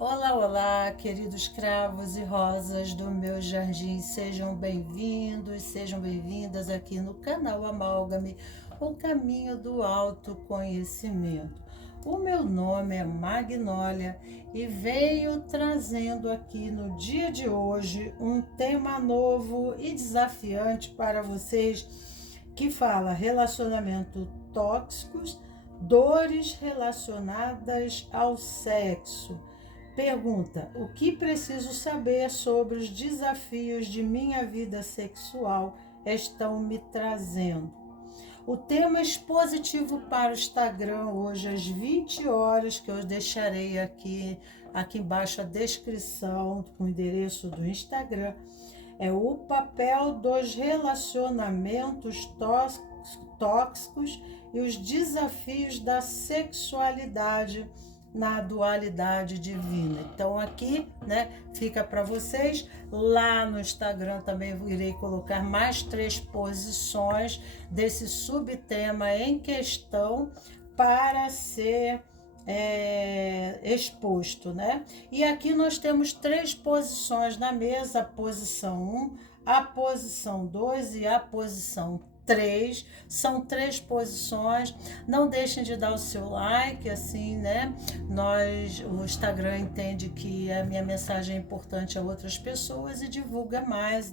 Olá, olá, queridos cravos e rosas do meu jardim, sejam bem-vindos, sejam bem-vindas aqui no canal Amálgame, o caminho do autoconhecimento. O meu nome é Magnólia e venho trazendo aqui no dia de hoje um tema novo e desafiante para vocês que fala relacionamento tóxicos, dores relacionadas ao sexo. Pergunta: o que preciso saber sobre os desafios de minha vida sexual estão me trazendo? O tema expositivo para o Instagram hoje às 20 horas, que eu deixarei aqui embaixo a descrição com o endereço do Instagram, é o papel dos relacionamentos tóxicos e os desafios da sexualidade na dualidade divina. Então aqui, fica para vocês. Lá no Instagram também irei colocar mais 3 posições desse subtema em questão para ser exposto, E aqui nós temos 3 posições na mesa: a posição 1, a posição 2 e a posição 3. São 3 posições. Não deixem de dar o seu like, assim, o Instagram entende que a minha mensagem é importante a outras pessoas e divulga mais,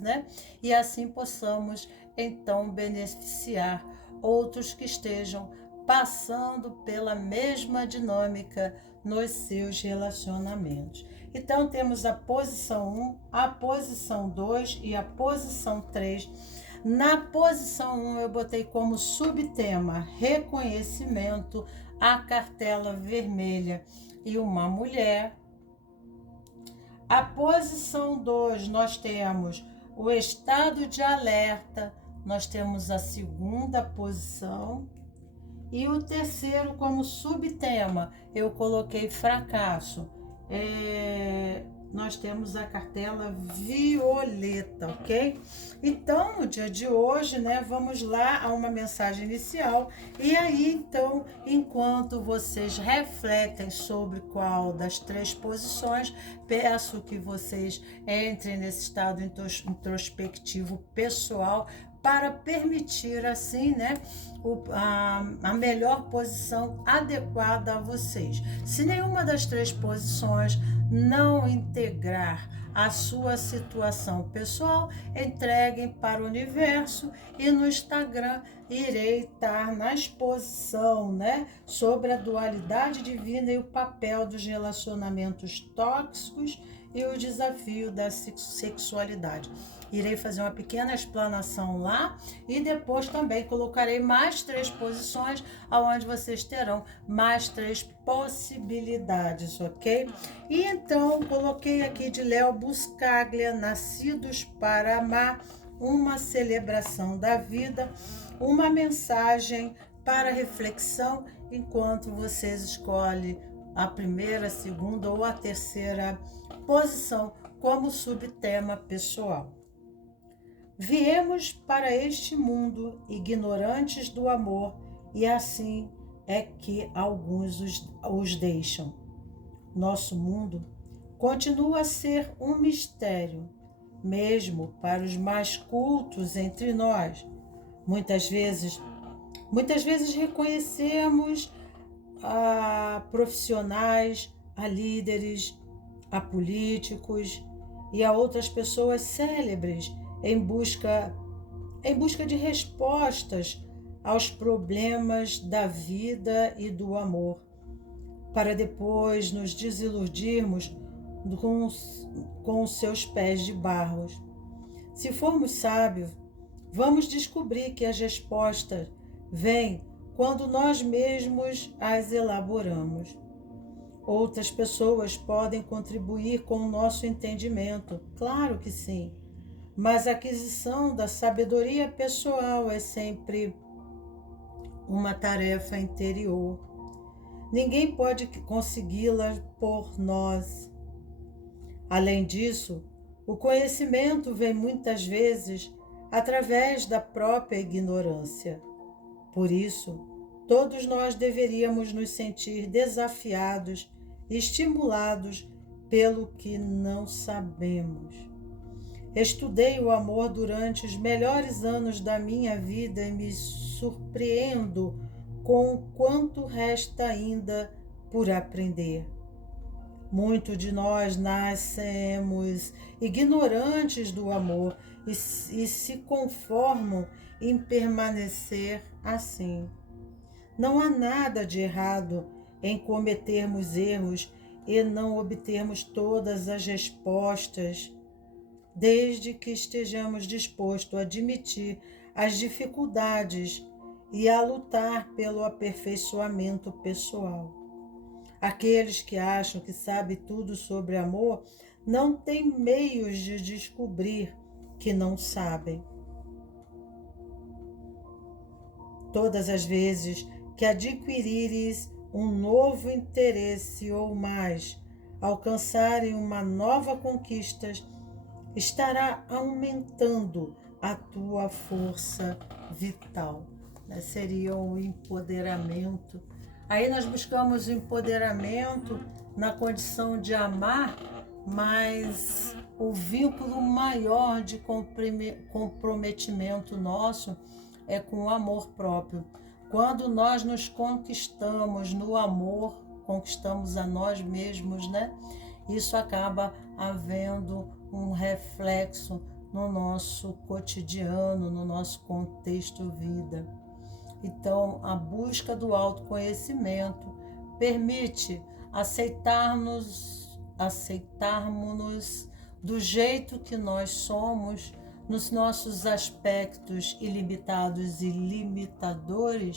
E assim possamos, então, beneficiar outros que estejam passando pela mesma dinâmica nos seus relacionamentos. Então, temos a posição 1, a posição 2 e a posição 3. Na posição 1, eu botei como subtema reconhecimento, a cartela vermelha e uma mulher. A posição 2, nós temos o estado de alerta, nós temos a segunda posição. E o terceiro, como subtema, eu coloquei fracasso. Nós temos a cartela violeta, ok? Então, no dia de hoje, vamos lá a uma mensagem inicial. E aí, então, enquanto vocês refletem sobre qual das 3 posições, peço que vocês entrem nesse estado introspectivo pessoal para permitir, assim, a melhor posição adequada a vocês. Se nenhuma das 3 posições não integrar a sua situação pessoal, entreguem para o universo, e no Instagram irei estar na exposição, sobre a dualidade divina e o papel dos relacionamentos tóxicos e o desafio da sexualidade. Irei fazer uma pequena explanação lá e depois também colocarei mais 3 posições, onde vocês terão mais 3 possibilidades, ok? E então coloquei aqui de Léo Buscaglia, Nascidos para Amar, uma celebração da vida, uma mensagem para reflexão, enquanto vocês escolhem a primeira, a segunda ou a terceira posição como subtema pessoal. Viemos para este mundo ignorantes do amor, e assim é que alguns os deixam. Nosso mundo continua a ser um mistério, mesmo para os mais cultos entre nós. Muitas vezes reconhecemos a profissionais, a líderes, a políticos e a outras pessoas célebres em busca de respostas aos problemas da vida e do amor, para depois nos desiludirmos com os seus pés de barro. Se formos sábios, vamos descobrir que as respostas vêm quando nós mesmos as elaboramos. Outras pessoas podem contribuir com o nosso entendimento, claro que sim, mas a aquisição da sabedoria pessoal é sempre uma tarefa interior. Ninguém pode consegui-la por nós. Além disso, o conhecimento vem muitas vezes através da própria ignorância. Por isso, todos nós deveríamos nos sentir desafiados, estimulados pelo que não sabemos. Estudei o amor durante os melhores anos da minha vida e me surpreendo com o quanto resta ainda por aprender. Muitos de nós nascemos ignorantes do amor e se conformam em permanecer assim. Não há nada de errado em cometermos erros e não obtermos todas as respostas, desde que estejamos dispostos a admitir as dificuldades e a lutar pelo aperfeiçoamento pessoal. Aqueles que acham que sabem tudo sobre amor não têm meios de descobrir que não sabem. Todas as vezes que adquirires um novo interesse ou mais, alcançarem uma nova conquista, estará aumentando a tua força vital. Seria o empoderamento. Aí nós buscamos o empoderamento na condição de amar, mas o vínculo maior de comprometimento nosso é com o amor próprio. Quando nós nos conquistamos no amor, conquistamos a nós mesmos, né? Isso acaba havendo um reflexo no nosso cotidiano, no nosso contexto vida. Então, a busca do autoconhecimento permite aceitarmos do jeito que nós somos, nos nossos aspectos ilimitados e limitadores,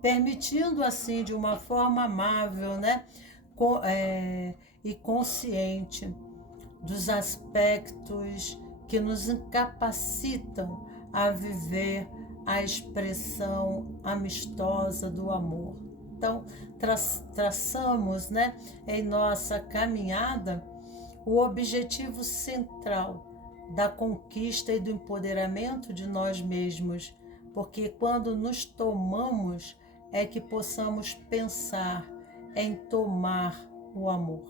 permitindo assim de uma forma amável, né, e consciente dos aspectos que nos incapacitam a viver a expressão amistosa do amor. Então, traçamos, né, em nossa caminhada o objetivo central da conquista e do empoderamento de nós mesmos, porque quando nos tomamos é que possamos pensar em tomar o amor.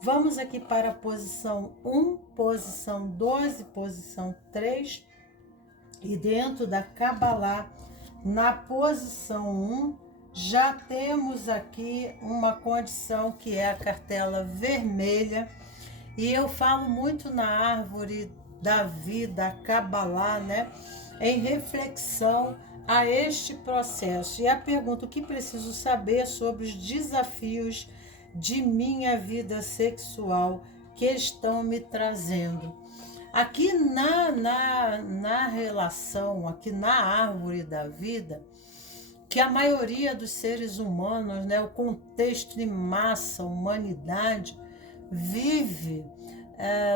Vamos aqui para a posição 1, posição 2 e posição 3. E dentro da Kabbalah, na posição 1, já temos aqui uma condição que é a cartela vermelha. E eu falo muito na árvore da vida, a Kabbalah, né? Em reflexão a este processo. E a pergunta: o que preciso saber sobre os desafios de minha vida sexual que estão me trazendo? Aqui na relação, aqui na árvore da vida, que a maioria dos seres humanos, né, o contexto de massa, humanidade, vive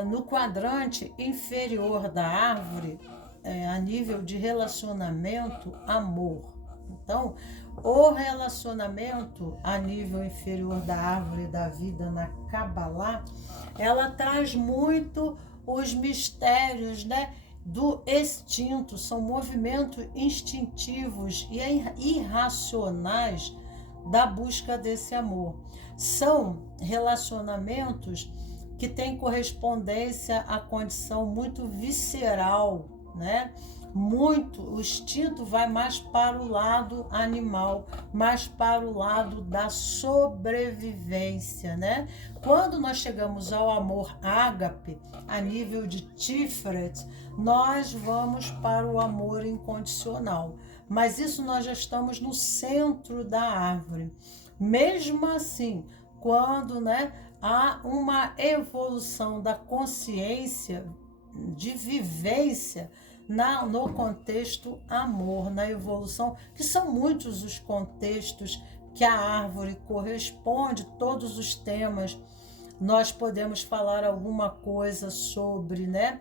no quadrante inferior da árvore, a nível de relacionamento, amor. Então, o relacionamento a nível inferior da árvore da vida na Kabbalah, ela traz muito os mistérios, né, do instinto. São movimentos instintivos e irracionais da busca desse amor. São relacionamentos que têm correspondência à condição muito visceral, né? O instinto vai mais para o lado animal, mais para o lado da sobrevivência, né? Quando nós chegamos ao amor ágape, a nível de Tiferet, nós vamos para o amor incondicional. Mas isso nós já estamos no centro da árvore. Mesmo assim, quando, né, há uma evolução da consciência, de vivência, no contexto amor, na evolução, que são muitos os contextos que a árvore corresponde, todos os temas. Nós podemos falar alguma coisa sobre, né,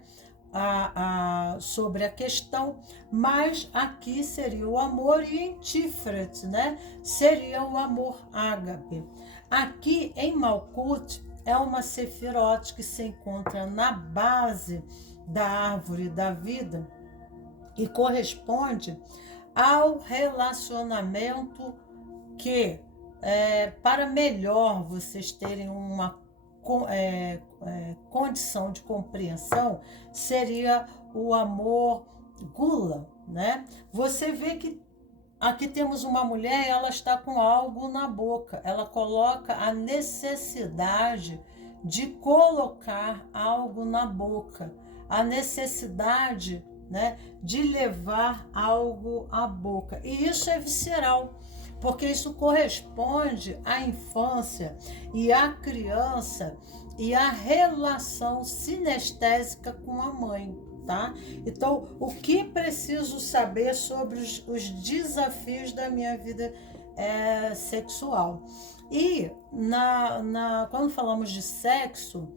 sobre a questão, mas aqui seria o amor, e em Tiferet, né, seria o amor ágape. Aqui em Malkut é uma sefirot que se encontra na base da árvore da vida e corresponde ao relacionamento que, para melhor vocês terem uma condição de compreensão seria o amor gula, né? Você vê que aqui temos uma mulher, ela está com algo na boca, ela coloca a necessidade de colocar algo na boca, a necessidade, né, de levar algo à boca. E isso é visceral, porque isso corresponde à infância e à criança e à relação sinestésica com a mãe. Tá? Então, o que preciso saber sobre os desafios da minha vida sexual? E quando falamos de sexo,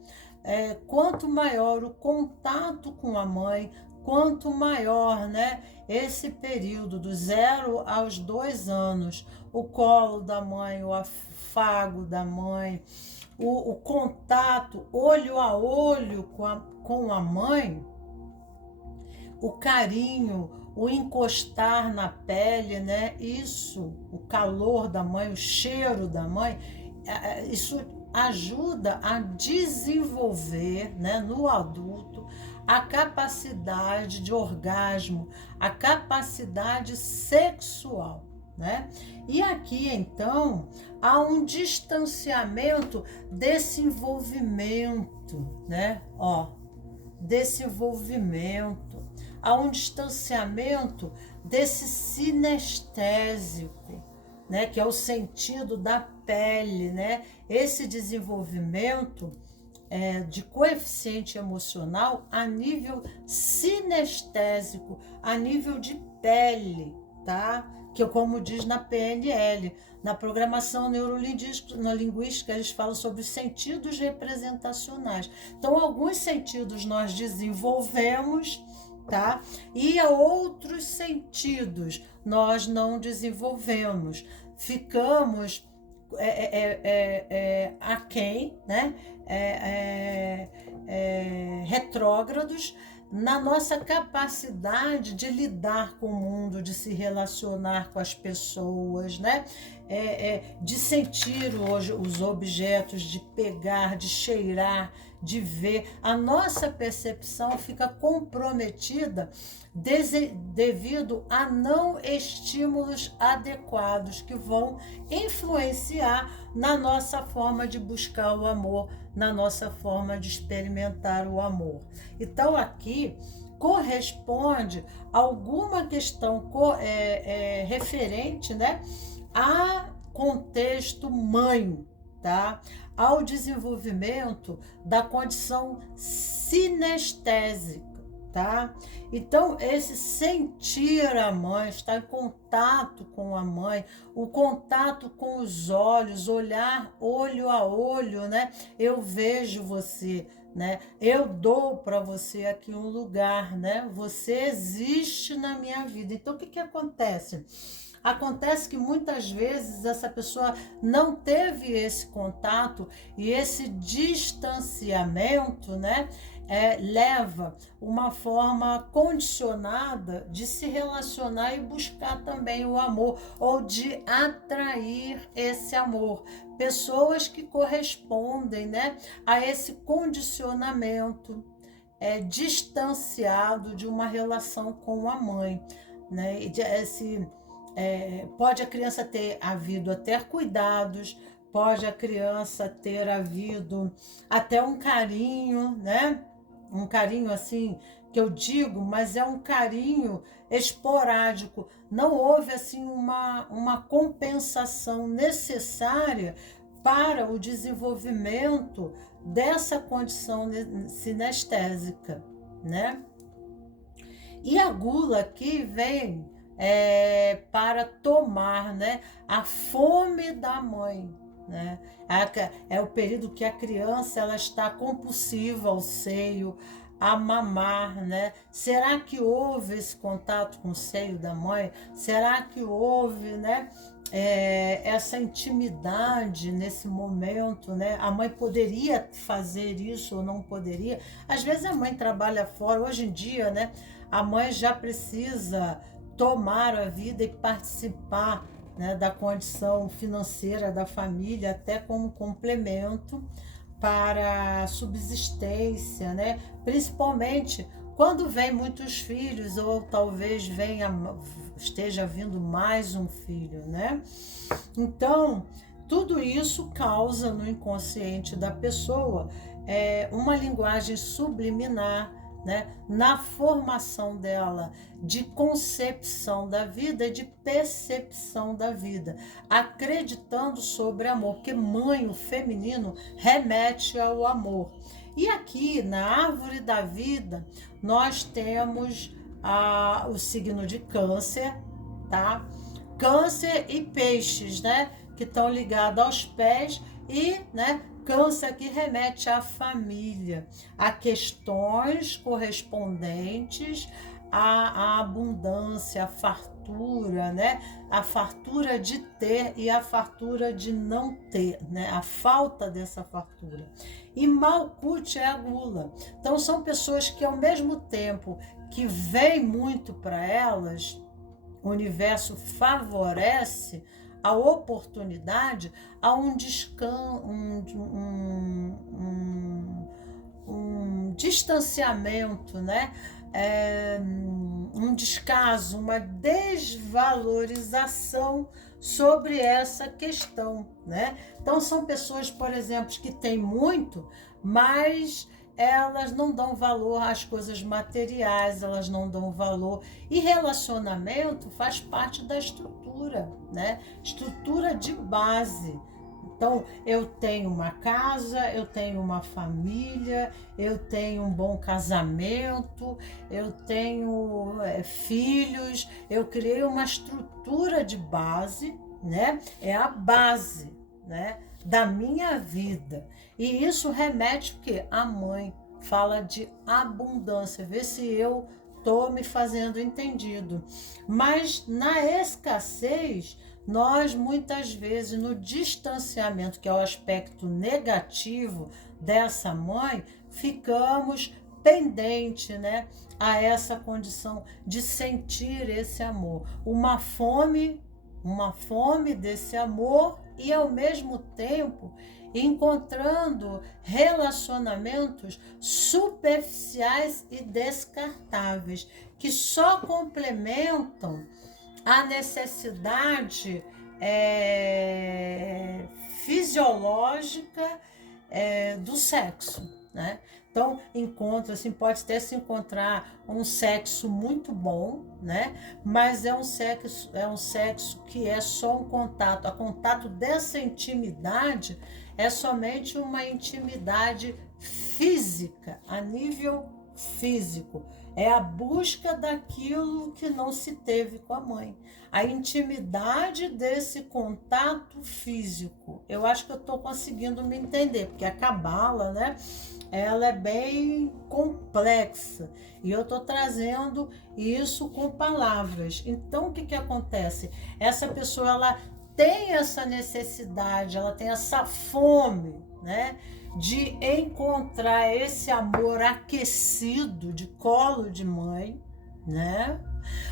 quanto maior o contato com a mãe, quanto maior, né, esse período do 0 aos 2 anos, o colo da mãe, o afago da mãe, o contato olho a olho com a mãe, o carinho, o encostar na pele, né? Isso, o calor da mãe, o cheiro da mãe, isso ajuda a desenvolver, né, no adulto a capacidade de orgasmo, a capacidade sexual, né? E aqui, então, há um distanciamento desse envolvimento, né? Desse envolvimento. Há um distanciamento desse sinestésico, né, que é o sentido da pele, né? Esse desenvolvimento de coeficiente emocional a nível sinestésico, a nível de pele, tá? Que como diz na PNL, na programação neurolinguística, eles falam sobre os sentidos representacionais. Então, alguns sentidos nós desenvolvemos, tá? E outros sentidos nós não desenvolvemos. Ficamos aquém, né? Retrógrados na nossa capacidade de lidar com o mundo, de se relacionar com as pessoas, né? De sentir os objetos, de pegar, de cheirar, de ver. A nossa percepção fica comprometida devido a não estímulos adequados que vão influenciar na nossa forma de buscar o amor, na nossa forma de experimentar o amor. Então, aqui corresponde a alguma questão referente, né, a contexto mãe, tá? Ao desenvolvimento da condição sinestésica, tá? Então, esse sentir a mãe, estar em contato com a mãe, o contato com os olhos, olhar olho a olho, né? Eu vejo você, né? Eu dou para você aqui um lugar, né? Você existe na minha vida. Então, o que acontece? Acontece que muitas vezes essa pessoa não teve esse contato e esse distanciamento, né, leva uma forma condicionada de se relacionar e buscar também o amor ou de atrair esse amor. Pessoas que correspondem, né, a esse condicionamento distanciado de uma relação com a mãe, né, pode a criança ter havido até cuidados, pode a criança ter havido até um carinho, né? Um carinho assim, que eu digo, mas é um carinho esporádico. Não houve assim uma compensação necessária para o desenvolvimento dessa condição sinestésica, né? E a gula aqui vem para tomar, né, a fome da mãe, né? É o período que a criança ela está compulsiva ao seio, a mamar, né? Será que houve esse contato com o seio da mãe? Será que houve, né, essa intimidade nesse momento, né? A mãe poderia fazer isso ou não poderia? Às vezes a mãe trabalha fora. Hoje em dia, né, a mãe já precisa tomar a vida e participar, né, da condição financeira da família, até como complemento para a subsistência, né? Principalmente quando vem muitos filhos, ou talvez esteja vindo mais um filho, né? Então, tudo isso causa no inconsciente da pessoa uma linguagem subliminar, né? Na formação dela de concepção da vida, de percepção da vida, acreditando sobre amor, porque mãe, o feminino, remete ao amor. E aqui na árvore da vida, nós temos o signo de Câncer, tá? Câncer e peixes, né? Que estão ligados aos pés e, né? Câncer que remete à família, a questões correspondentes à abundância, à fartura, né? A fartura de ter e a fartura de não ter, né? A falta dessa fartura. E Malkuth é a gula. Então são pessoas que ao mesmo tempo que vem muito para elas, o universo favorece a oportunidade a um distanciamento, né? Um descaso, uma desvalorização sobre essa questão, né? Então são pessoas, por exemplo, que têm muito, mas elas não dão valor às coisas materiais, elas não dão valor. E relacionamento faz parte da estrutura, né? Estrutura de base. Então, eu tenho uma casa, eu tenho uma família, eu tenho um bom casamento, eu tenho filhos, eu criei uma estrutura de base, né? É a base, né? Da minha vida. E isso remete o quê? A mãe fala de abundância. Vê se eu estou me fazendo entendido. Mas na escassez, nós muitas vezes no distanciamento, que é o aspecto negativo dessa mãe, ficamos pendente, né, a essa condição de sentir esse amor. Uma fome desse amor e ao mesmo tempo encontrando relacionamentos superficiais e descartáveis que só complementam a necessidade fisiológica do sexo, né? Então, pode até se encontrar um sexo muito bom, né? Mas é um sexo que é só um contato. A contato dessa intimidade é somente uma intimidade física, a nível físico. É a busca daquilo que não se teve com a mãe. A intimidade desse contato físico. Eu acho que eu estou conseguindo me entender, porque a cabala, né? Ela é bem complexa e eu estou trazendo isso com palavras. Então, o que acontece? Essa pessoa, ela tem essa necessidade, ela tem essa fome, né, de encontrar esse amor aquecido de colo de mãe, né?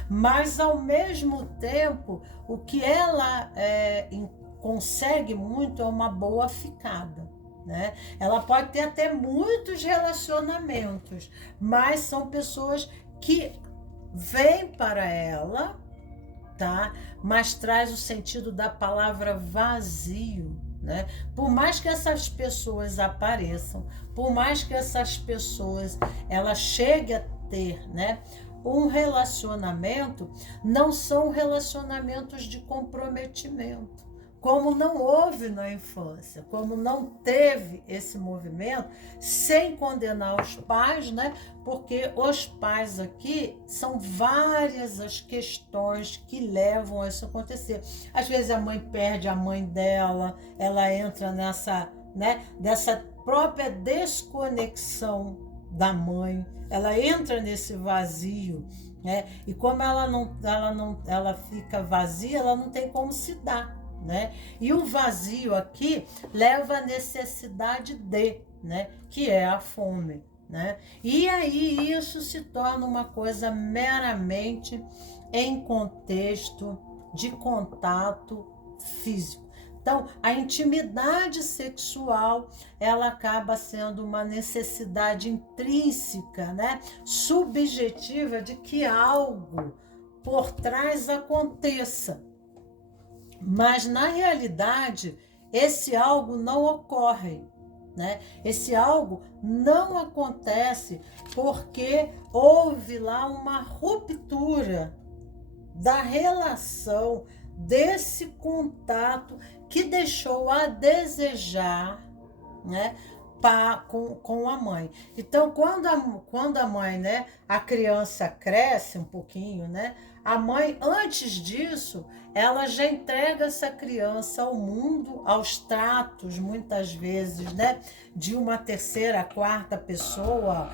Mas, ao mesmo tempo, o que ela consegue muito é uma boa ficada. Né? Ela pode ter até muitos relacionamentos, mas são pessoas que vêm para ela, tá? Mas traz o sentido da palavra vazio, né? Por mais que essas pessoas apareçam, por mais que essas pessoas ela chegue a ter, né, um relacionamento, não são relacionamentos de comprometimento. Como não houve na infância, como não teve esse movimento, sem condenar os pais, né? Porque os pais aqui são várias as questões que levam a isso acontecer. Às vezes a mãe perde a mãe dela, ela entra nessa, né? Dessa própria desconexão da mãe, ela entra nesse vazio, né? E como ela fica vazia, ela não tem como se dar. Né? E o vazio aqui leva à necessidade né? Que é a fome, né? E aí isso se torna uma coisa meramente em contexto de contato físico. Então, a intimidade sexual, ela acaba sendo uma necessidade intrínseca, né? Subjetiva de que algo por trás aconteça. Mas, na realidade, esse algo não ocorre, né? Esse algo não acontece porque houve lá uma ruptura da relação, desse contato que deixou a desejar, né, com a mãe. Então, quando a mãe, né, a criança cresce um pouquinho, né, a mãe, antes disso, ela já entrega essa criança ao mundo, aos tratos, muitas vezes, né, de uma terceira, quarta pessoa,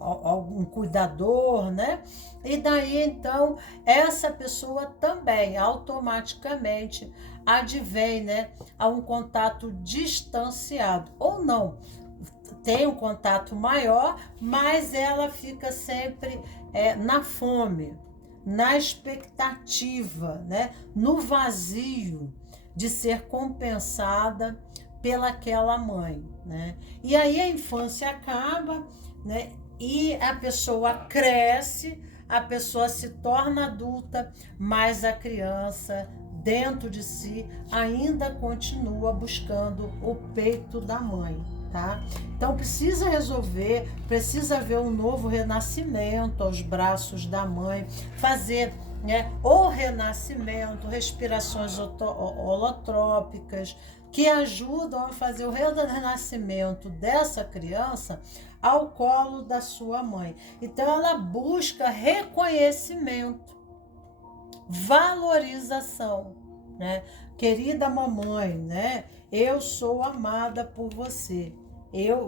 algum cuidador, né? E daí, então, essa pessoa também, automaticamente, advém, né, a um contato distanciado, ou não, tem um contato maior, mas ela fica sempre na fome, na expectativa, né, no vazio de ser compensada pelaquela mãe, né? E aí a infância acaba, né? E a pessoa cresce, a pessoa se torna adulta, mas a criança dentro de si ainda continua buscando o peito da mãe, tá? Então precisa resolver, precisa haver um novo renascimento aos braços da mãe, fazer, né, o renascimento, respirações holotrópicas, que ajudam a fazer o renascimento dessa criança ao colo da sua mãe. Então ela busca reconhecimento, valorização, né? Querida mamãe, né? Eu sou amada por você.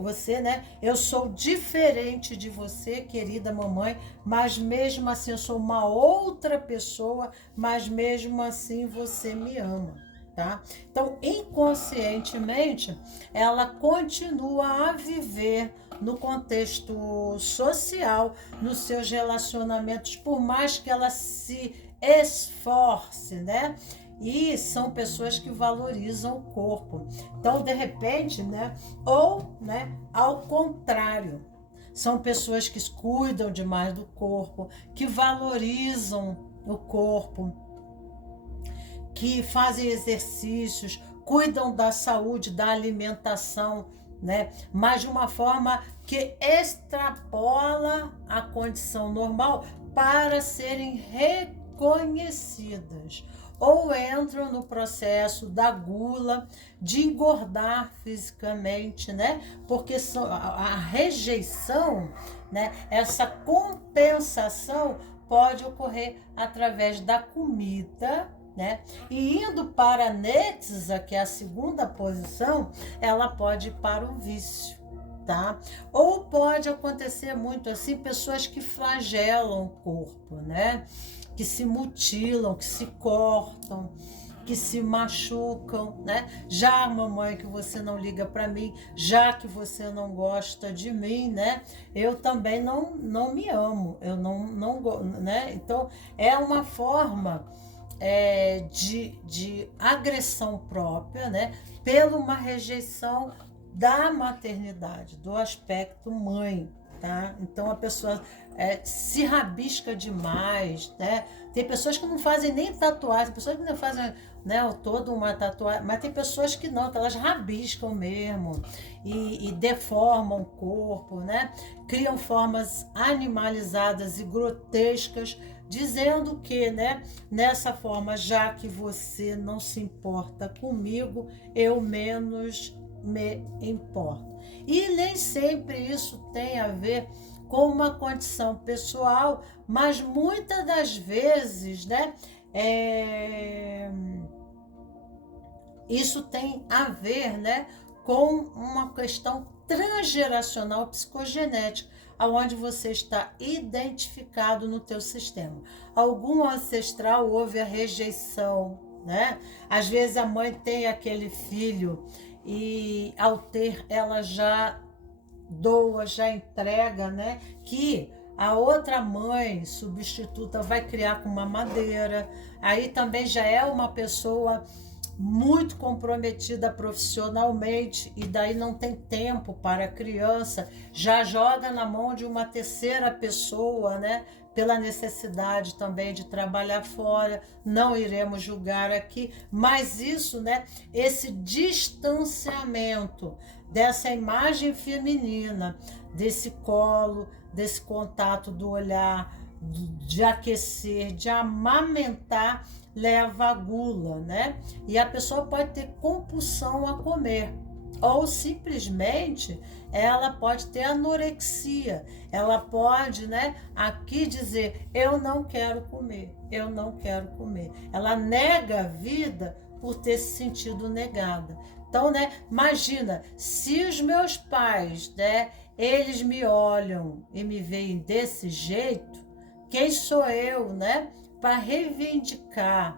Você, né? Eu sou diferente de você, querida mamãe, mas mesmo assim eu sou uma outra pessoa, mas mesmo assim você me ama. Tá? Então, inconscientemente, ela continua a viver no contexto social, nos seus relacionamentos, por mais que ela se esforce, né? E são pessoas que valorizam o corpo. Então, de repente, né? Ou, né? Ao contrário, são pessoas que cuidam demais do corpo, que valorizam o corpo, que fazem exercícios, cuidam da saúde, da alimentação, né? Mas de uma forma que extrapola a condição normal para serem reconhecidas. Ou entram no processo da gula, de engordar fisicamente, né? Porque a rejeição, né? Essa compensação pode ocorrer através da comida, né? E indo para a netza, que é a segunda posição, ela pode ir para o vício, tá? Ou pode acontecer muito assim, pessoas que flagelam o corpo, né? Que se mutilam, que se cortam, que se machucam, né? Já, mamãe, que você não liga para mim, já que você não gosta de mim, né? Eu também não me amo, eu não, né? Então, é uma forma de agressão própria, né? Pela uma rejeição da maternidade, do aspecto mãe, tá? Então a pessoa se rabisca demais, né? Tem pessoas que não fazem nem tatuagem, pessoas que não fazem, né, toda uma tatuagem, mas tem pessoas que não, que elas rabiscam mesmo e deformam o corpo, né? Criam formas animalizadas e grotescas, dizendo que, né, nessa forma, já que você não se importa comigo, eu menos me importo. E nem sempre isso tem a ver com uma condição pessoal, mas muitas das vezes, né, isso tem a ver, né, com uma questão transgeracional psicogenética, aonde você está identificado no teu sistema. Algum ancestral houve a rejeição, né? Às vezes a mãe tem aquele filho e ao ter ela já doa, já entrega, né? Que a outra mãe substituta vai criar com mamadeira, aí também já é uma pessoa muito comprometida profissionalmente e daí não tem tempo para a criança, já joga na mão de uma terceira pessoa, né? Pela necessidade também de trabalhar fora, não iremos julgar aqui, mas isso, né? Esse distanciamento dessa imagem feminina, desse colo, desse contato do olhar, de aquecer, de amamentar, leva à gula, né? E a pessoa pode ter compulsão a comer, ou simplesmente ela pode ter anorexia, ela pode, né, aqui dizer, eu não quero comer, eu não quero comer. Ela nega a vida por ter se sentido negada. Então, né, imagina, se os meus pais, né, eles me olham e me veem desse jeito, quem sou eu, né, para reivindicar,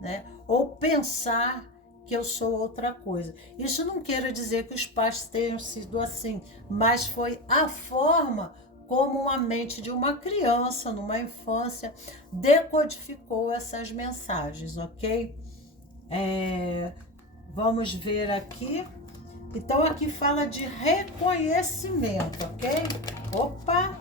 né, ou pensar que eu sou outra coisa. Isso não quer dizer que os pais tenham sido assim, mas foi a forma como a mente de uma criança, numa infância, decodificou essas mensagens, ok? Vamos ver aqui. Então, aqui fala de reconhecimento, ok? Opa!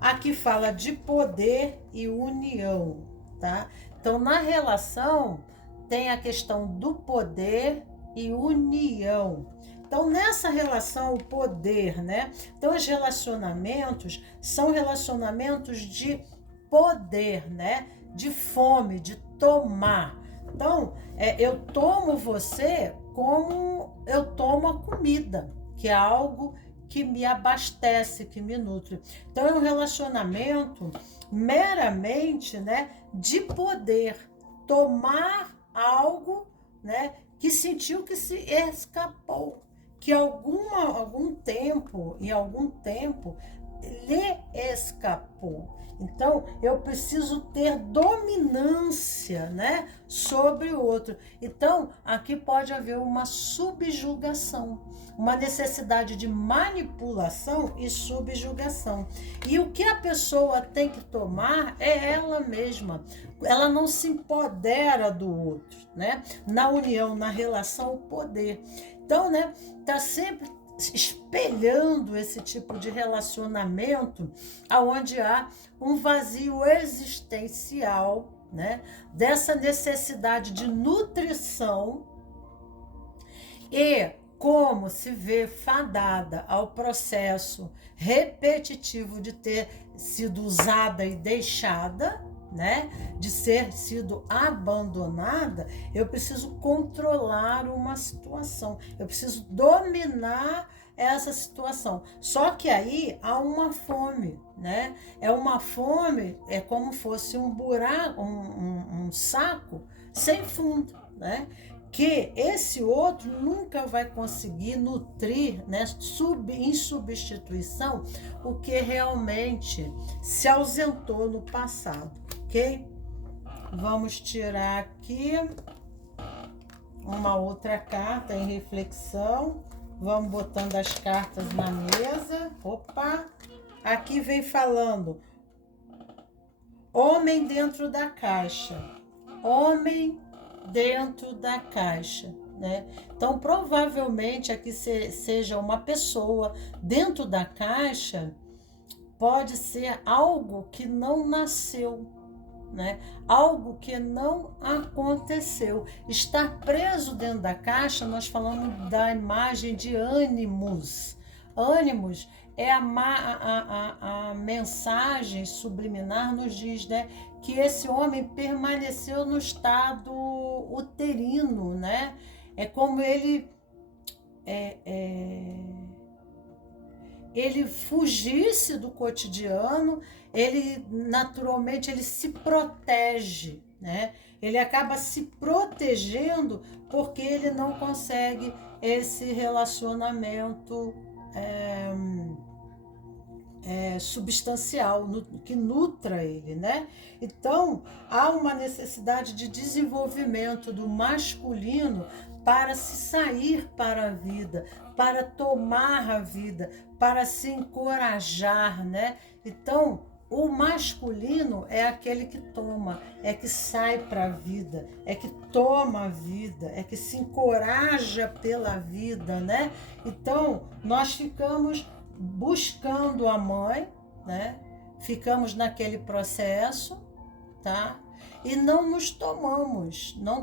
Aqui fala de poder e união, tá? Então, na relação, tem a questão do poder e união. Então, nessa relação, o poder, né? Então, os relacionamentos são relacionamentos de poder, né? De fome, de tomar. Então, eu tomo você como eu tomo a comida, que é algo que me abastece, que me nutre. Então, é um relacionamento meramente, né, de poder, tomar algo, né, que sentiu que se escapou, que em algum tempo lhe escapou. Então, eu preciso ter dominância, né, sobre o outro. Então, aqui pode haver uma subjugação, uma necessidade de manipulação e subjugação. E o que a pessoa tem que tomar é ela mesma. Ela não se empodera do outro, né? Na união, na relação, o poder. Então, né, tá sempre espelhando esse tipo de relacionamento aonde há um vazio existencial, né, dessa necessidade de nutrição e como se vê fadada ao processo repetitivo de ter sido usada e deixada, né, de ser sido abandonada, eu preciso controlar uma situação, eu preciso dominar essa situação. Só que aí há uma fome, né? É uma fome, é como fosse um buraco, um saco sem fundo, né? Que esse outro nunca vai conseguir nutrir, né, em substituição, o que realmente se ausentou no passado, ok? Vamos tirar aqui uma outra carta em reflexão. Vamos botando as cartas na mesa. Opa! Aqui vem falando homem dentro da caixa. Homem dentro da caixa, né? Então, provavelmente aqui seja uma pessoa dentro da caixa, pode ser algo que não nasceu, né? Algo que não aconteceu. Estar preso dentro da caixa, nós falamos da imagem de ânimos. Ânimos é a mensagem subliminar nos diz, né, que esse homem permaneceu no estado uterino, né? É como ele ele fugisse do cotidiano, ele naturalmente ele se protege, né? Ele acaba se protegendo porque ele não consegue esse relacionamento substancial, que nutra ele, né? Então, há uma necessidade de desenvolvimento do masculino para se sair para a vida, para tomar a vida, para se encorajar, né? Então, o masculino é aquele que toma, é que sai para a vida, é que toma a vida, é que se encoraja pela vida, né? Então, nós ficamos buscando a mãe, né? Ficamos naquele processo, tá? E não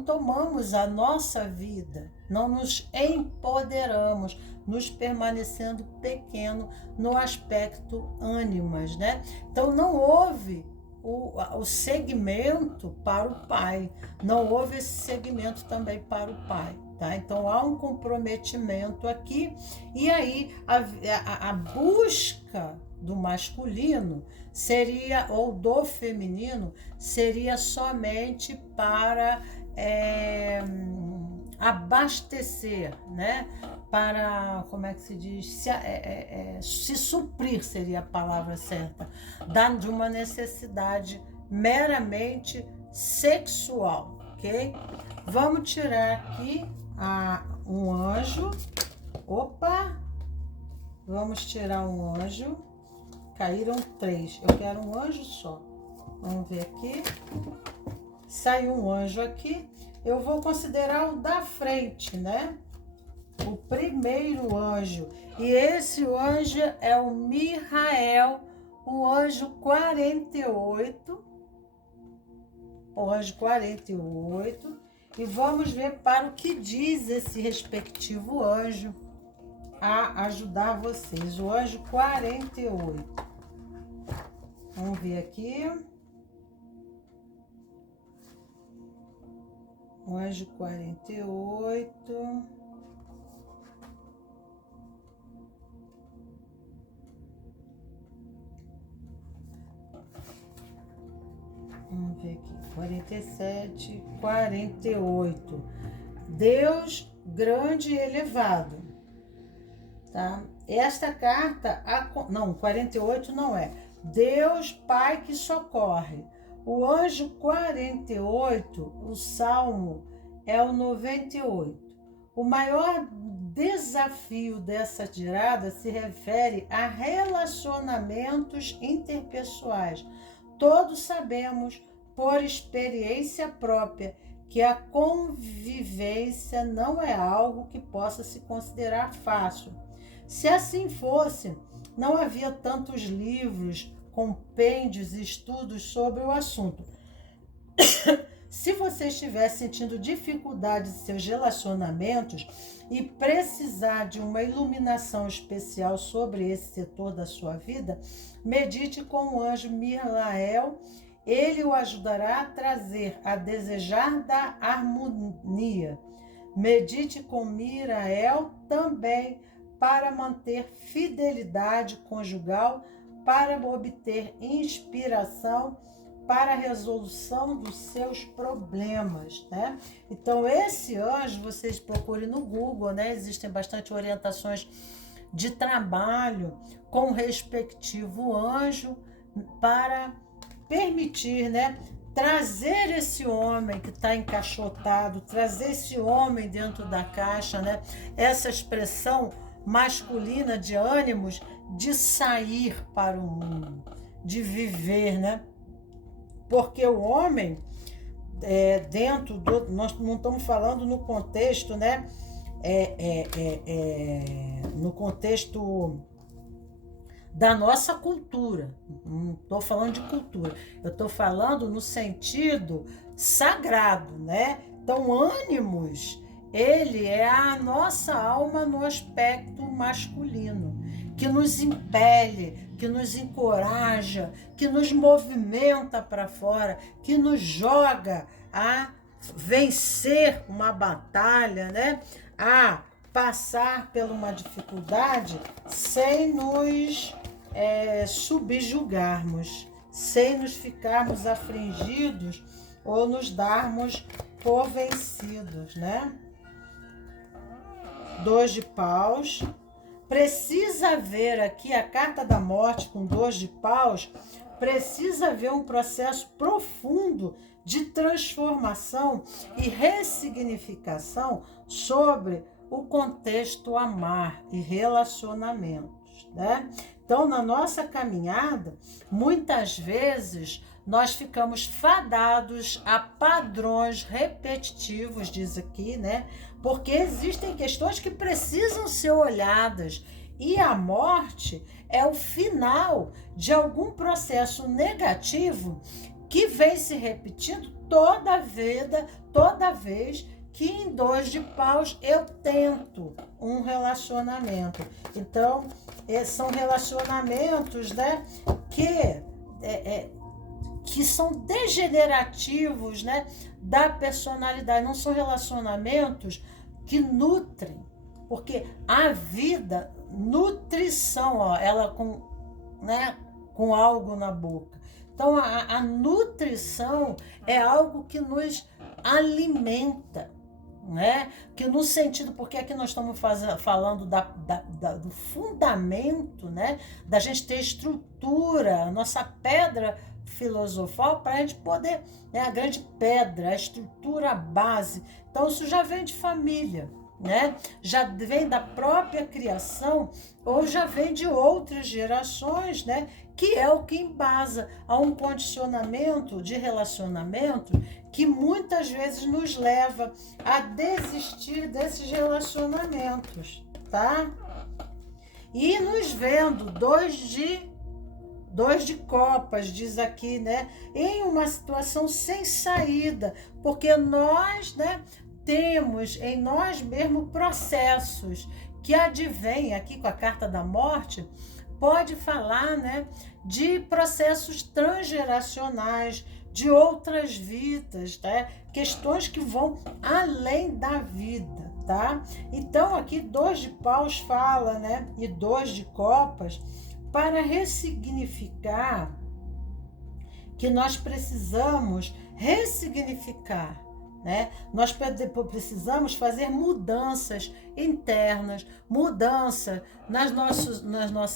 tomamos a nossa vida, não nos empoderamos, nos permanecendo pequeno no aspecto ânimas, né? Então não houve o segmento para o pai, não houve esse segmento também para o pai, tá? Então há um comprometimento aqui, e aí a busca do masculino seria, ou do feminino, seria somente para abastecer, né? Para, como é que se diz? Se suprir seria a palavra certa, de uma necessidade meramente sexual, ok? Vamos tirar aqui um anjo. Opa! Vamos tirar um anjo. Caíram 3. Eu quero um anjo só. Vamos ver aqui. Saiu um anjo aqui. Eu vou considerar o da frente, né? O primeiro anjo. E esse anjo é o Mihael, o anjo 48. O anjo 48. E vamos ver para o que diz esse respectivo anjo a ajudar vocês. O anjo 48. Vamos ver aqui. O anjo 48. Vamos ver aqui. 47, 48. Deus grande e elevado. Tá? Esta carta, não, 48 não é. Deus Pai que socorre. O anjo 48, o salmo é o 98. O maior desafio dessa tirada se refere a relacionamentos interpessoais. Todos sabemos, por experiência própria, que a convivência não é algo que possa se considerar fácil. Se assim fosse, não havia tantos livros, compêndios e estudos sobre o assunto. Se você estiver sentindo dificuldade em seus relacionamentos e precisar de uma iluminação especial sobre esse setor da sua vida, medite com o anjo Mihael. Ele o ajudará a desejar da harmonia. Medite com Mihael também para manter fidelidade conjugal, para obter inspiração para a resolução dos seus problemas, né? Então, esse anjo, vocês procurem no Google, né? Existem bastante orientações de trabalho com o respectivo anjo para permitir, né? Trazer esse homem que está encaixotado, trazer esse homem dentro da caixa, né? Essa expressão masculina de ânimos, de sair para o mundo, de viver, né? Porque o homem, dentro do... Nós não estamos falando no contexto, né? No contexto da nossa cultura. Não estou falando de cultura. Eu estou falando no sentido sagrado, né? Então, ânimos, ele é a nossa alma no aspecto masculino, que nos impele, que nos encoraja, que nos movimenta para fora, que nos joga a vencer uma batalha, né? A passar por uma dificuldade sem nos subjugarmos, sem nos ficarmos afligidos ou nos darmos por vencidos, né? 2 de paus. Precisa haver aqui a carta da morte com 2 de paus, precisa haver um processo profundo de transformação e ressignificação sobre o contexto amar e relacionamentos, né? Então, na nossa caminhada, muitas vezes nós ficamos fadados a padrões repetitivos, diz aqui, né? Porque existem questões que precisam ser olhadas e a morte é o final de algum processo negativo que vem se repetindo toda a vida, toda vez que em 2 de paus eu tento um relacionamento. Então, são relacionamentos, né, que são degenerativos, né, da personalidade. Não são relacionamentos que nutrem, porque a vida, nutrição, ó, ela com algo na boca. Então, a nutrição é algo que nos alimenta, né? Que no sentido, porque aqui nós estamos falando do fundamento, né? Da gente ter estrutura, a nossa pedra filosofal, para a gente poder, né? A grande pedra, a estrutura, a base. Então, isso já vem de família, né? Já vem da própria criação ou já vem de outras gerações, né? Que é o que embasa a um condicionamento de relacionamento que muitas vezes nos leva a desistir desses relacionamentos, tá? E nos vendo dois de copas, diz aqui, né? Em uma situação sem saída, porque nós, né, temos em nós mesmos processos que advêm aqui com a carta da morte, pode falar, né, de processos transgeracionais, de outras vidas, tá? Questões que vão além da vida, tá? Então aqui 2 de paus fala, né, e 2 de copas, para ressignificar que nós precisamos ressignificar, né? Nós precisamos fazer mudanças internas, mudança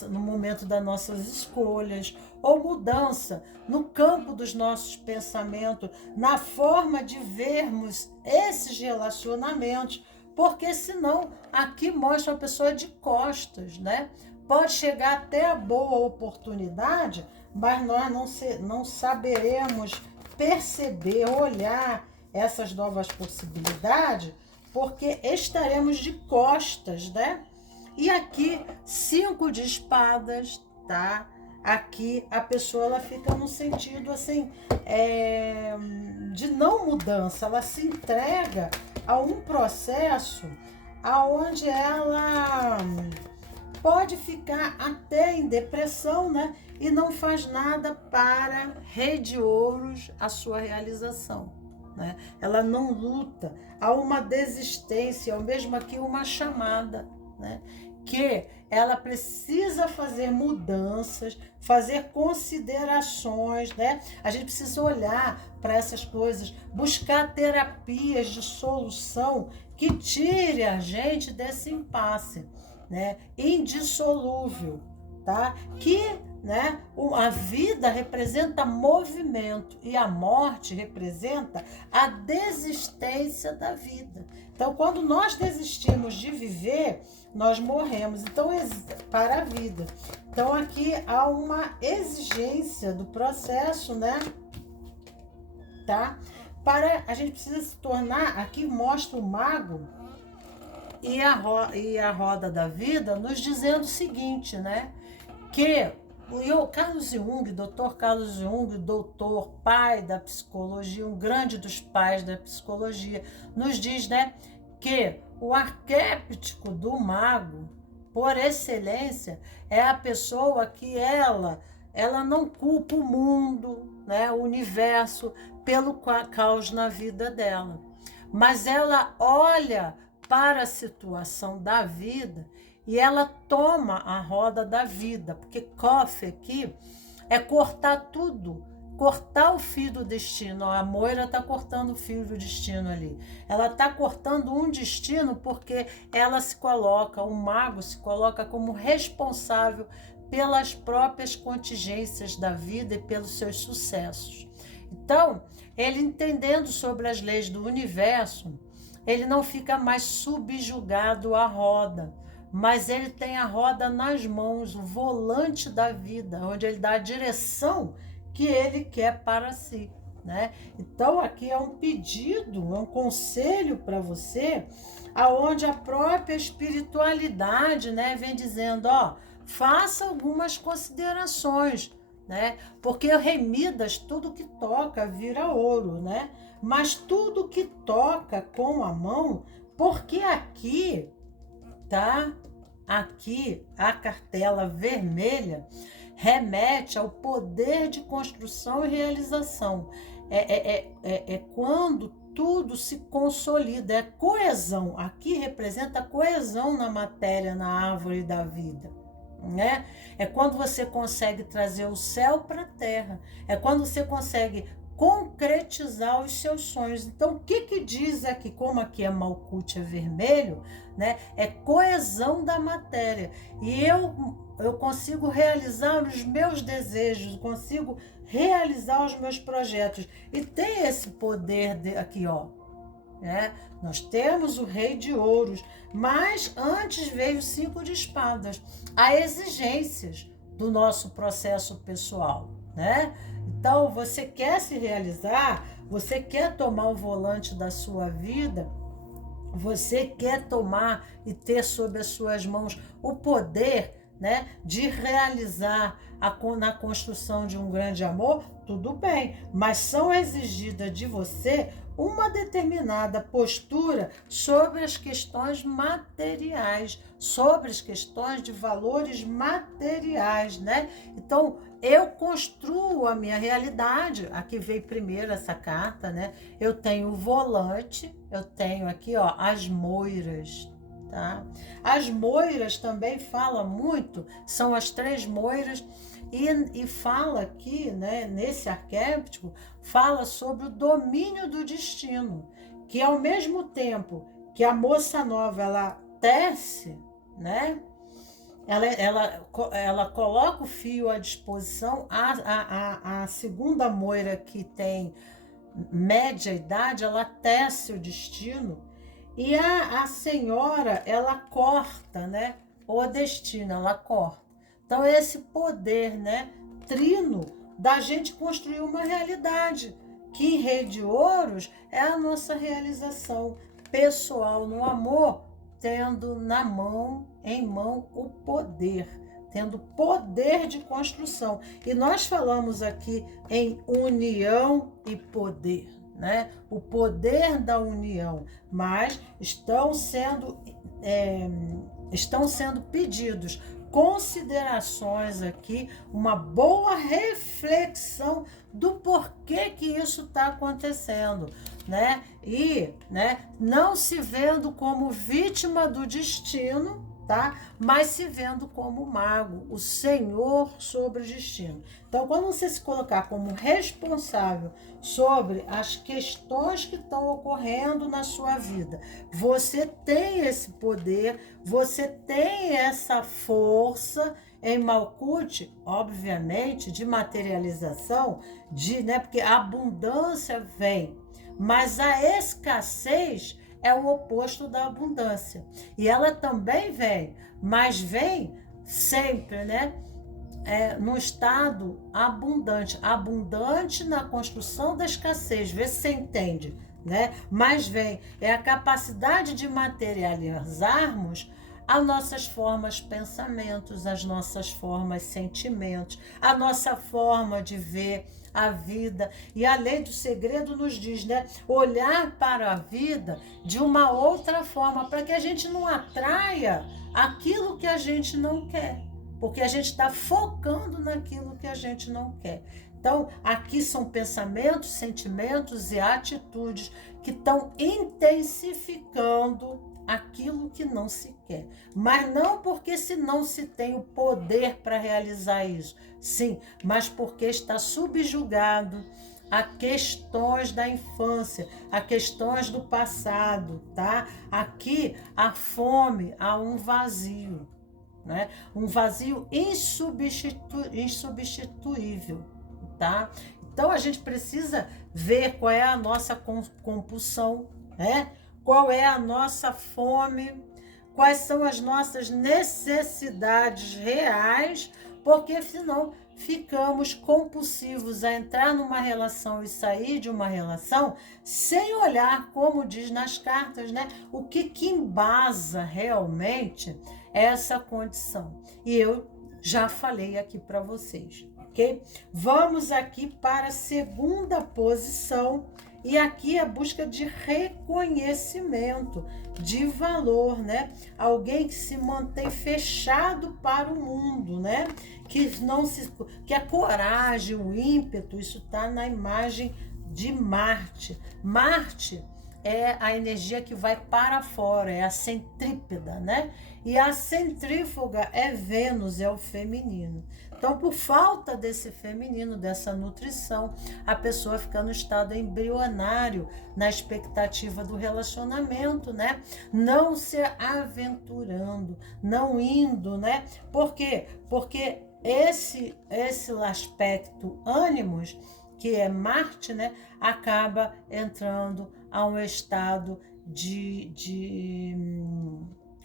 no momento das nossas escolhas, ou mudança no campo dos nossos pensamentos, na forma de vermos esses relacionamentos, porque senão aqui mostra a pessoa de costas, né? Pode chegar até a boa oportunidade, mas nós não saberemos perceber, olhar essas novas possibilidades, porque estaremos de costas, né? E aqui, 5 de espadas, tá? Aqui a pessoa ela fica no sentido assim, de não mudança, ela se entrega a um processo aonde ela pode ficar até em depressão, né? E não faz nada para rede ouros a sua realização, né? Ela não luta, há uma desistência, ou mesmo aqui uma chamada, né? Que ela precisa fazer mudanças, fazer considerações, né? A gente precisa olhar para essas coisas, buscar terapias de solução que tire a gente desse impasse, né? Indissolúvel, tá? Que, né, a vida representa movimento e a morte representa a desistência da vida. Então, quando nós desistimos de viver, nós morremos. Então, para a vida. Então, aqui há uma exigência do processo, né? Tá? A gente precisa se tornar, aqui mostra o mago e a roda da vida nos dizendo o seguinte, né? Que o Carlos Jung, doutor Carlos Jung, doutor, pai da psicologia, um grande dos pais da psicologia, nos diz, né, que o arquétipo do mago, por excelência, é a pessoa que ela não culpa o mundo, né, o universo, pelo caos na vida dela. Mas ela olha para a situação da vida e ela toma a roda da vida, porque cofre aqui é cortar tudo, cortar o fio do destino. A Moira está cortando o fio do destino ali. Ela está cortando um destino porque ela se coloca, o mago se coloca como responsável pelas próprias contingências da vida e pelos seus sucessos. Então, ele entendendo sobre as leis do universo, ele não fica mais subjugado à roda, mas ele tem a roda nas mãos, o volante da vida, onde ele dá a direção que ele quer para si, né? Então, aqui é um pedido, é um conselho para você, aonde a própria espiritualidade, né, vem dizendo, ó, faça algumas considerações, né? Porque o rei Midas, tudo que toca vira ouro, né? Mas tudo que toca com a mão, porque aqui, tá? Aqui a cartela vermelha remete ao poder de construção e realização. É quando tudo se consolida, é coesão. Aqui representa a coesão na matéria, na árvore da vida, né? É quando você consegue trazer o céu para a terra, é quando você consegue concretizar os seus sonhos. Então, o que diz aqui, como aqui é Malkuth, é vermelho, né? É coesão da matéria. E eu consigo realizar os meus desejos, consigo realizar os meus projetos. E tem esse poder aqui, ó, né? Nós temos o rei de ouros, mas antes veio o 5 de espadas. Há exigências do nosso processo pessoal, né? Então, você quer se realizar, você quer tomar o volante da sua vida, você quer tomar e ter sob as suas mãos o poder, né, de realizar na construção de um grande amor, tudo bem, mas são exigidas de você uma determinada postura sobre as questões materiais, sobre as questões de valores materiais, né? Então, eu construo a minha realidade. Aqui veio primeiro essa carta, né? Eu tenho o volante, eu tenho aqui, ó, as moiras, tá? As moiras também fala muito, são as 3 moiras, e fala aqui, né, nesse arquétipo, fala sobre o domínio do destino, que ao mesmo tempo que a moça nova, ela tece, né, ela coloca o fio à disposição, a segunda moira, que tem média idade, ela tece o destino, e a senhora, ela corta, né, o destino, ela corta. Então, esse poder, né, trino, da gente construir uma realidade, que em Rei de Ouros é a nossa realização pessoal no amor, tendo em mão o poder, tendo poder de construção. E nós falamos aqui em união e poder, né? O poder da união, mas estão sendo pedidos considerações aqui, uma boa reflexão do porquê que isso está acontecendo, né? E, né, não se vendo como vítima do destino, tá? Mas se vendo como mago, o senhor sobre o destino. Então, quando você se colocar como responsável sobre as questões que estão ocorrendo na sua vida, você tem esse poder, você tem essa força em Malkuth, obviamente, de materialização, né, porque a abundância vem, mas a escassez é o oposto da abundância. E ela também vem, mas vem sempre, né? No estado abundante. Abundante na construção da escassez. Vê se você entende, né? Mas vem, é a capacidade de materializarmos as nossas formas pensamentos, as nossas formas sentimentos, a nossa forma de ver a vida. E a lei do segredo nos diz, né? Olhar para a vida de uma outra forma, para que a gente não atraia aquilo que a gente não quer, porque a gente está focando naquilo que a gente não quer. Então, aqui são pensamentos, sentimentos e atitudes que estão intensificando aquilo que não se quer. Mas não porque se não se tem o poder para realizar isso. Sim, mas porque está subjugado a questões da infância, a questões do passado, tá? Aqui a fome, há um vazio, né? Um vazio insubstituível, tá? Então a gente precisa ver qual é a nossa compulsão, né? Qual é a nossa fome, quais são as nossas necessidades reais, porque senão ficamos compulsivos a entrar numa relação e sair de uma relação sem olhar, como diz nas cartas, né? O que embasa realmente essa condição. E eu já falei aqui para vocês, ok? Vamos aqui para a segunda posição, e aqui a busca de reconhecimento, de valor, né? Alguém que se mantém fechado para o mundo, né? Que a coragem, o ímpeto, isso está na imagem de Marte. Marte é a energia que vai para fora, é a centrípeda, né? E a centrífuga é Vênus, é o feminino. Então, por falta desse feminino, dessa nutrição, a pessoa fica no estado embrionário, na expectativa do relacionamento, né? Não se aventurando, não indo, né? Por quê? Porque esse aspecto ânimos, que é Marte, né? Acaba entrando a um estado de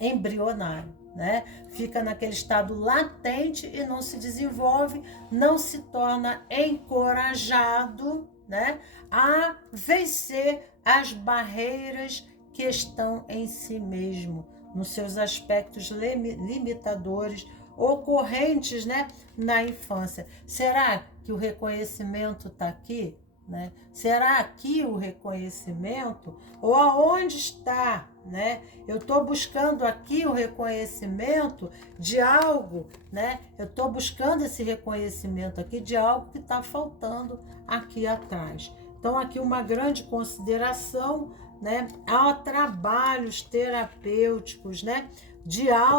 embrionário, né? Fica naquele estado latente e não se desenvolve, não se torna encorajado, né, a vencer as barreiras que estão em si mesmo, nos seus aspectos limitadores, ocorrentes, né, na infância. Será que o reconhecimento está aqui? Né? Será aqui o reconhecimento? Ou aonde está? Né? Eu estou buscando aqui o reconhecimento de algo, né? Eu estou buscando esse reconhecimento aqui de algo que está faltando aqui atrás. Então, aqui uma grande consideração, né? Há trabalhos terapêuticos, né?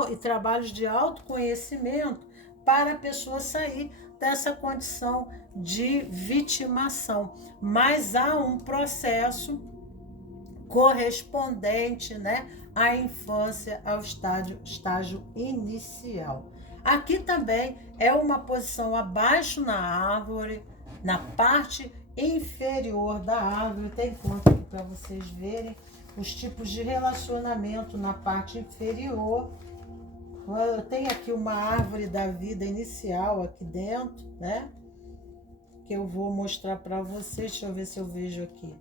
E trabalhos de autoconhecimento para a pessoa sair dessa condição de vitimação. Mas há um processo correspondente, né, à infância, ao estágio inicial. Aqui também é uma posição abaixo na árvore, na parte inferior da árvore. Tem conta aqui para vocês verem os tipos de relacionamento na parte inferior. Eu tenho aqui uma árvore da vida inicial aqui dentro, né? Que eu vou mostrar para vocês. Deixa eu ver se eu vejo aqui.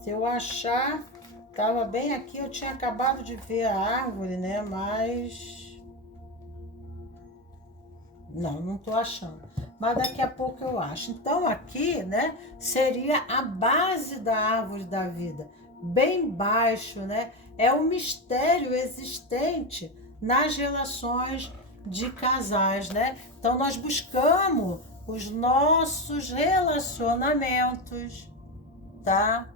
Se eu achar, estava bem aqui, eu tinha acabado de ver a árvore, né? Mas não estou achando. Mas daqui a pouco eu acho. Então aqui, né, seria a base da árvore da vida, bem baixo, né? É o mistério existente nas relações de casais, né? Então nós buscamos os nossos relacionamentos, tá?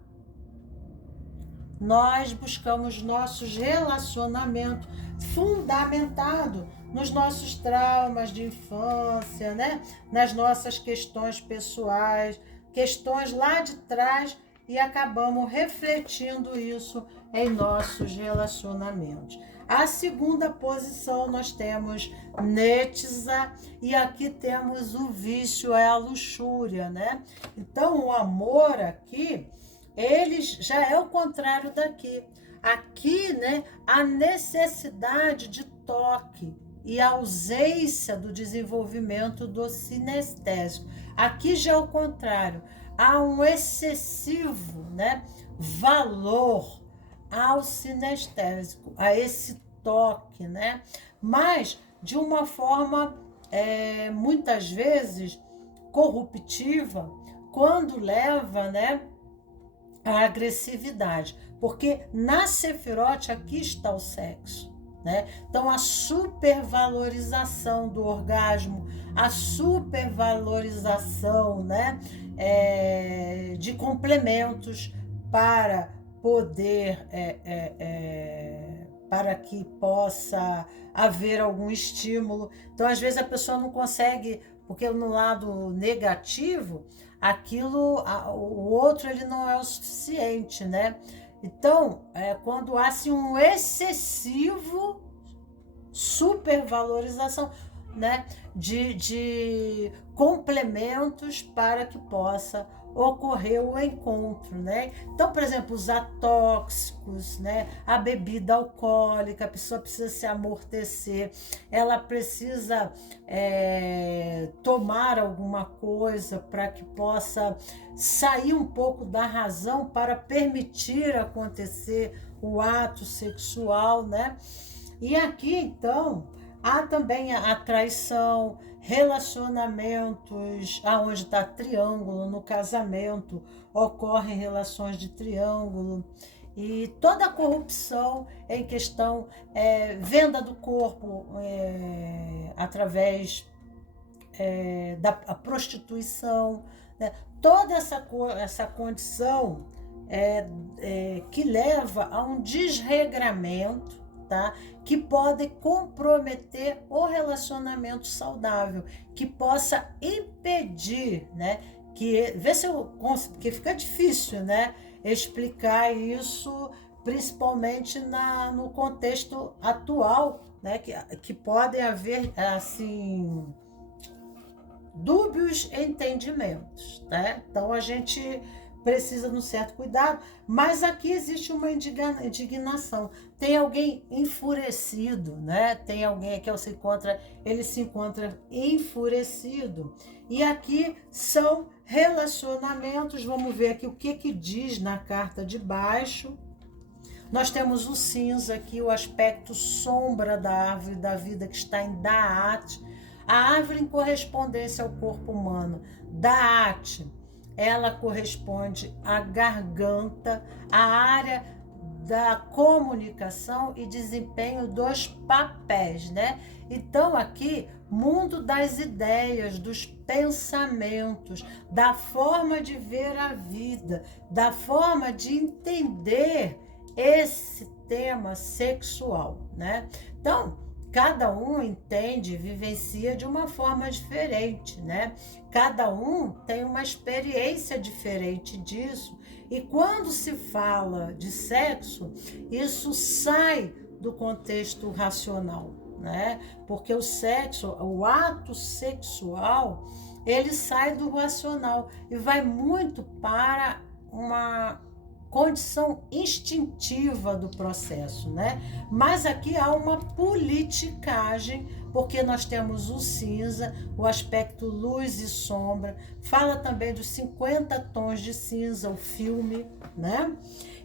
Nós buscamos nossos relacionamentos fundamentado nos nossos traumas de infância, né? Nas nossas questões pessoais, questões lá de trás, e acabamos refletindo isso em nossos relacionamentos. A segunda posição nós temos Netza, e aqui temos o vício, é a luxúria, né? Então o amor aqui, ele já é o contrário daqui. Aqui, né, a necessidade de toque e a ausência do desenvolvimento do sinestésico. Aqui já é o contrário. Há um excessivo, né, valor ao sinestésico, a esse toque, né? Mas de uma forma, muitas vezes, corruptiva, quando leva, né, a agressividade, porque na Sefirote aqui está o sexo, né? Então a supervalorização do orgasmo, a supervalorização, né, de complementos para poder, para que possa haver algum estímulo. Então às vezes a pessoa não consegue, porque no lado negativo aquilo, o outro ele não é o suficiente, né? Então, quando há assim, um excessivo supervalorização, né, de complementos para que possa ocorrer o encontro, né? Então, por exemplo, os atóxicos, né? A bebida alcoólica, a pessoa precisa se amortecer, ela precisa tomar alguma coisa para que possa sair um pouco da razão para permitir acontecer o ato sexual, né? E aqui, então, há também a traição, relacionamentos aonde está triângulo, no casamento, ocorrem relações de triângulo, e toda a corrupção em questão, venda do corpo através da prostituição, né? Toda essa condição que leva a um desregramento, tá? Que pode comprometer o relacionamento saudável, que possa impedir, né? Vê se eu consigo, porque fica difícil, né? Explicar isso, principalmente no contexto atual, né? Que podem haver, assim, dúbios entendimentos, né? Então a gente precisa de um certo cuidado, mas aqui existe uma indignação. Tem alguém enfurecido, né? Tem alguém que ele se encontra enfurecido. E aqui são relacionamentos. Vamos ver aqui o que diz na carta de baixo. Nós temos o cinza aqui, o aspecto sombra da árvore da vida que está em Da'at. A árvore em correspondência ao corpo humano. Da'at, ela corresponde à garganta, à área da comunicação e desempenho dos papéis, né? Então aqui, mundo das ideias, dos pensamentos, da forma de ver a vida, da forma de entender esse tema sexual, né? Então, cada um entende, vivencia de uma forma diferente, né? Cada um tem uma experiência diferente disso. E quando se fala de sexo, isso sai do contexto racional, né? Porque o sexo, o ato sexual, ele sai do racional e vai muito para uma condição instintiva do processo, né? Mas aqui há uma politicagem, porque nós temos o cinza, o aspecto luz e sombra, fala também dos 50 tons de cinza, o filme, né?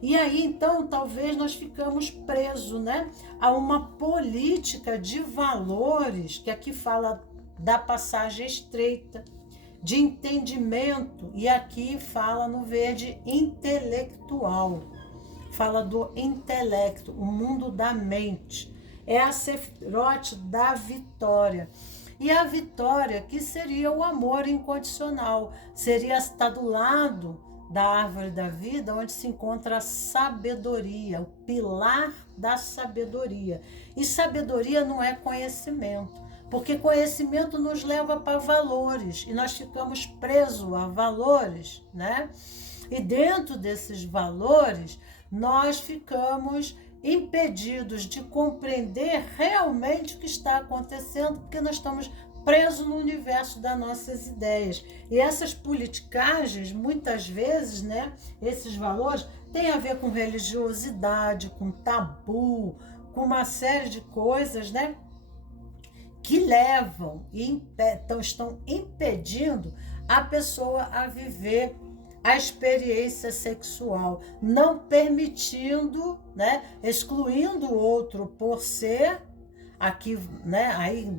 E aí, então, talvez nós ficamos presos, né, a uma política de valores, que aqui fala da passagem estreita, de entendimento, e aqui fala no verde intelectual, fala do intelecto, o mundo da mente, é a Sefirote da vitória. E a vitória, que seria o amor incondicional, seria estar do lado da árvore da vida, onde se encontra a sabedoria, o pilar da sabedoria. E sabedoria não é conhecimento, porque conhecimento nos leva para valores e nós ficamos presos a valores, né? E dentro desses valores, nós ficamos impedidos de compreender realmente o que está acontecendo, porque nós estamos presos no universo das nossas ideias. E essas politicagens, muitas vezes, né, esses valores, têm a ver com religiosidade, com tabu, com uma série de coisas, né, que levam e estão impedindo a pessoa a viver a experiência sexual, não permitindo, né, excluindo o outro por ser, aqui, né, aí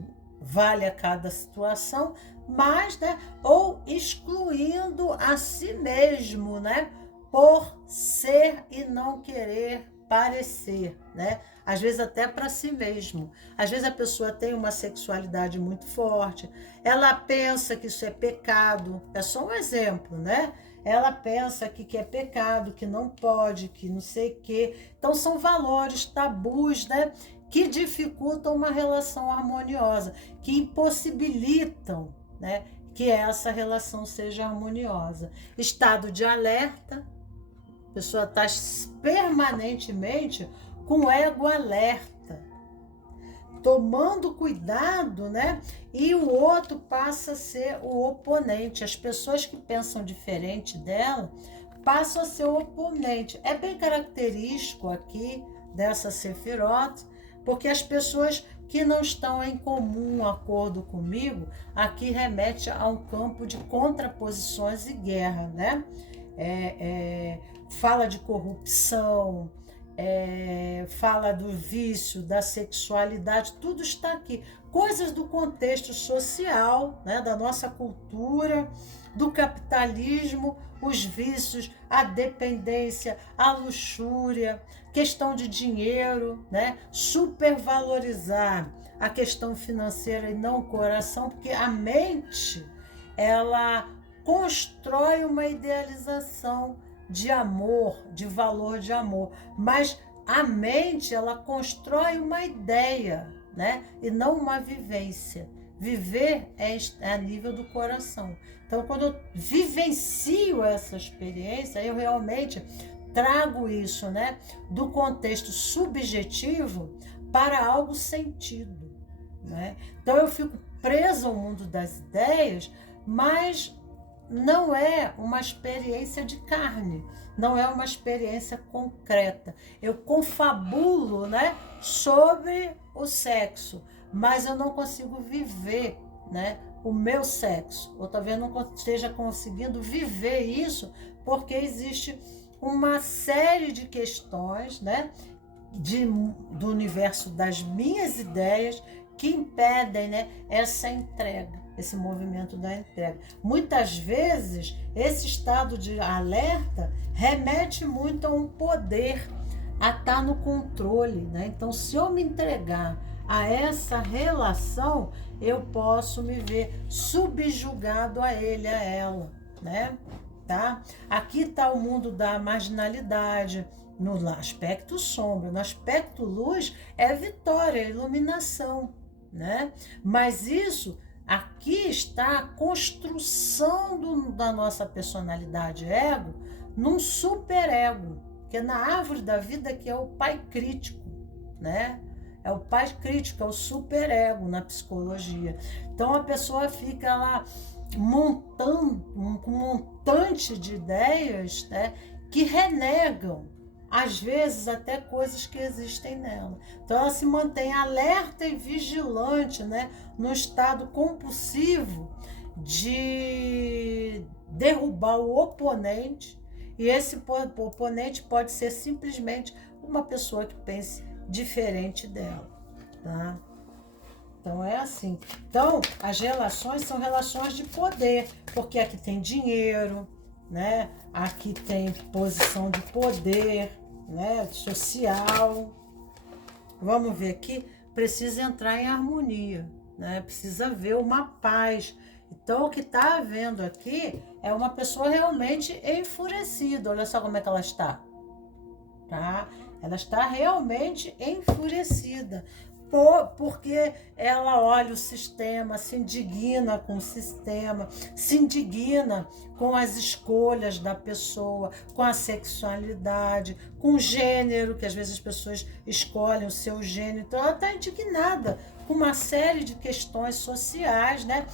vale a cada situação, mas, né, ou excluindo a si mesmo, né, por ser e não querer parecer, né? Às vezes até para si mesmo. Às vezes a pessoa tem uma sexualidade muito forte, ela pensa que isso é pecado, é só um exemplo, né? Ela pensa que é pecado, que não pode, que não sei o quê. Então são valores, tabus, né? Que dificultam uma relação harmoniosa, que impossibilitam, né, que essa relação seja harmoniosa. Estado de alerta, a pessoa está permanentemente com o ego alerta. tomando cuidado, né? E o outro passa a ser o oponente. As pessoas que pensam diferente dela passam a ser o oponente. É bem característico aqui dessa Sefirot, porque as pessoas que não estão em comum acordo comigo, aqui remete a um campo de contraposições e guerra, né? Fala de corrupção, fala do vício, da sexualidade, tudo está aqui. Coisas do contexto social, né, da nossa cultura, do capitalismo, os vícios, a dependência, a luxúria, questão de dinheiro, né, supervalorizar a questão financeira e não o coração, porque a mente, ela constrói uma idealização de amor, de valor de amor, mas a mente, ela constrói uma ideia, né? E não uma vivência. Viver é a nível do coração. Então, quando eu vivencio essa experiência, eu realmente trago isso, né? Do contexto subjetivo para algo sentido, né? Então, eu fico presa ao mundo das ideias, mas não é uma experiência de carne, não é uma experiência concreta. Eu confabulo, né, sobre o sexo, mas eu não consigo viver, né, o meu sexo. Ou talvez não esteja conseguindo viver isso, porque existe uma série de questões, né, do universo das minhas ideias que impedem, né, essa entrega, esse movimento da entrega. Muitas vezes, esse estado de alerta remete muito a um poder, a estar no controle, né? Então, se eu me entregar a essa relação, eu posso me ver subjugado a ele, a ela, né? Tá? Aqui está o mundo da marginalidade, no aspecto sombra. No aspecto luz, é vitória, é iluminação, né? Mas isso, aqui está a construção da nossa personalidade ego num superego, que é na árvore da vida, que é o pai crítico, né? É o pai crítico, é o superego na psicologia. Então a pessoa fica lá montando um montante de ideias, né, que renegam às vezes até coisas que existem nela. Então ela se mantém alerta e vigilante, né, no estado compulsivo de derrubar o oponente, e esse oponente pode ser simplesmente uma pessoa que pense diferente dela, tá? Então é assim. Então as relações são relações de poder, porque aqui tem dinheiro, né? Aqui tem posição de poder, né? Social. Vamos ver aqui, precisa entrar em harmonia, né? Precisa haver uma paz. Então o que está havendo aqui é uma pessoa realmente enfurecida. Olha só como é que ela está, tá? Ela está realmente enfurecida, porque ela olha o sistema, se indigna com o sistema, se indigna com as escolhas da pessoa, com a sexualidade, com o gênero, que às vezes as pessoas escolhem o seu gênero. Então ela está indignada com uma série de questões sociais, né?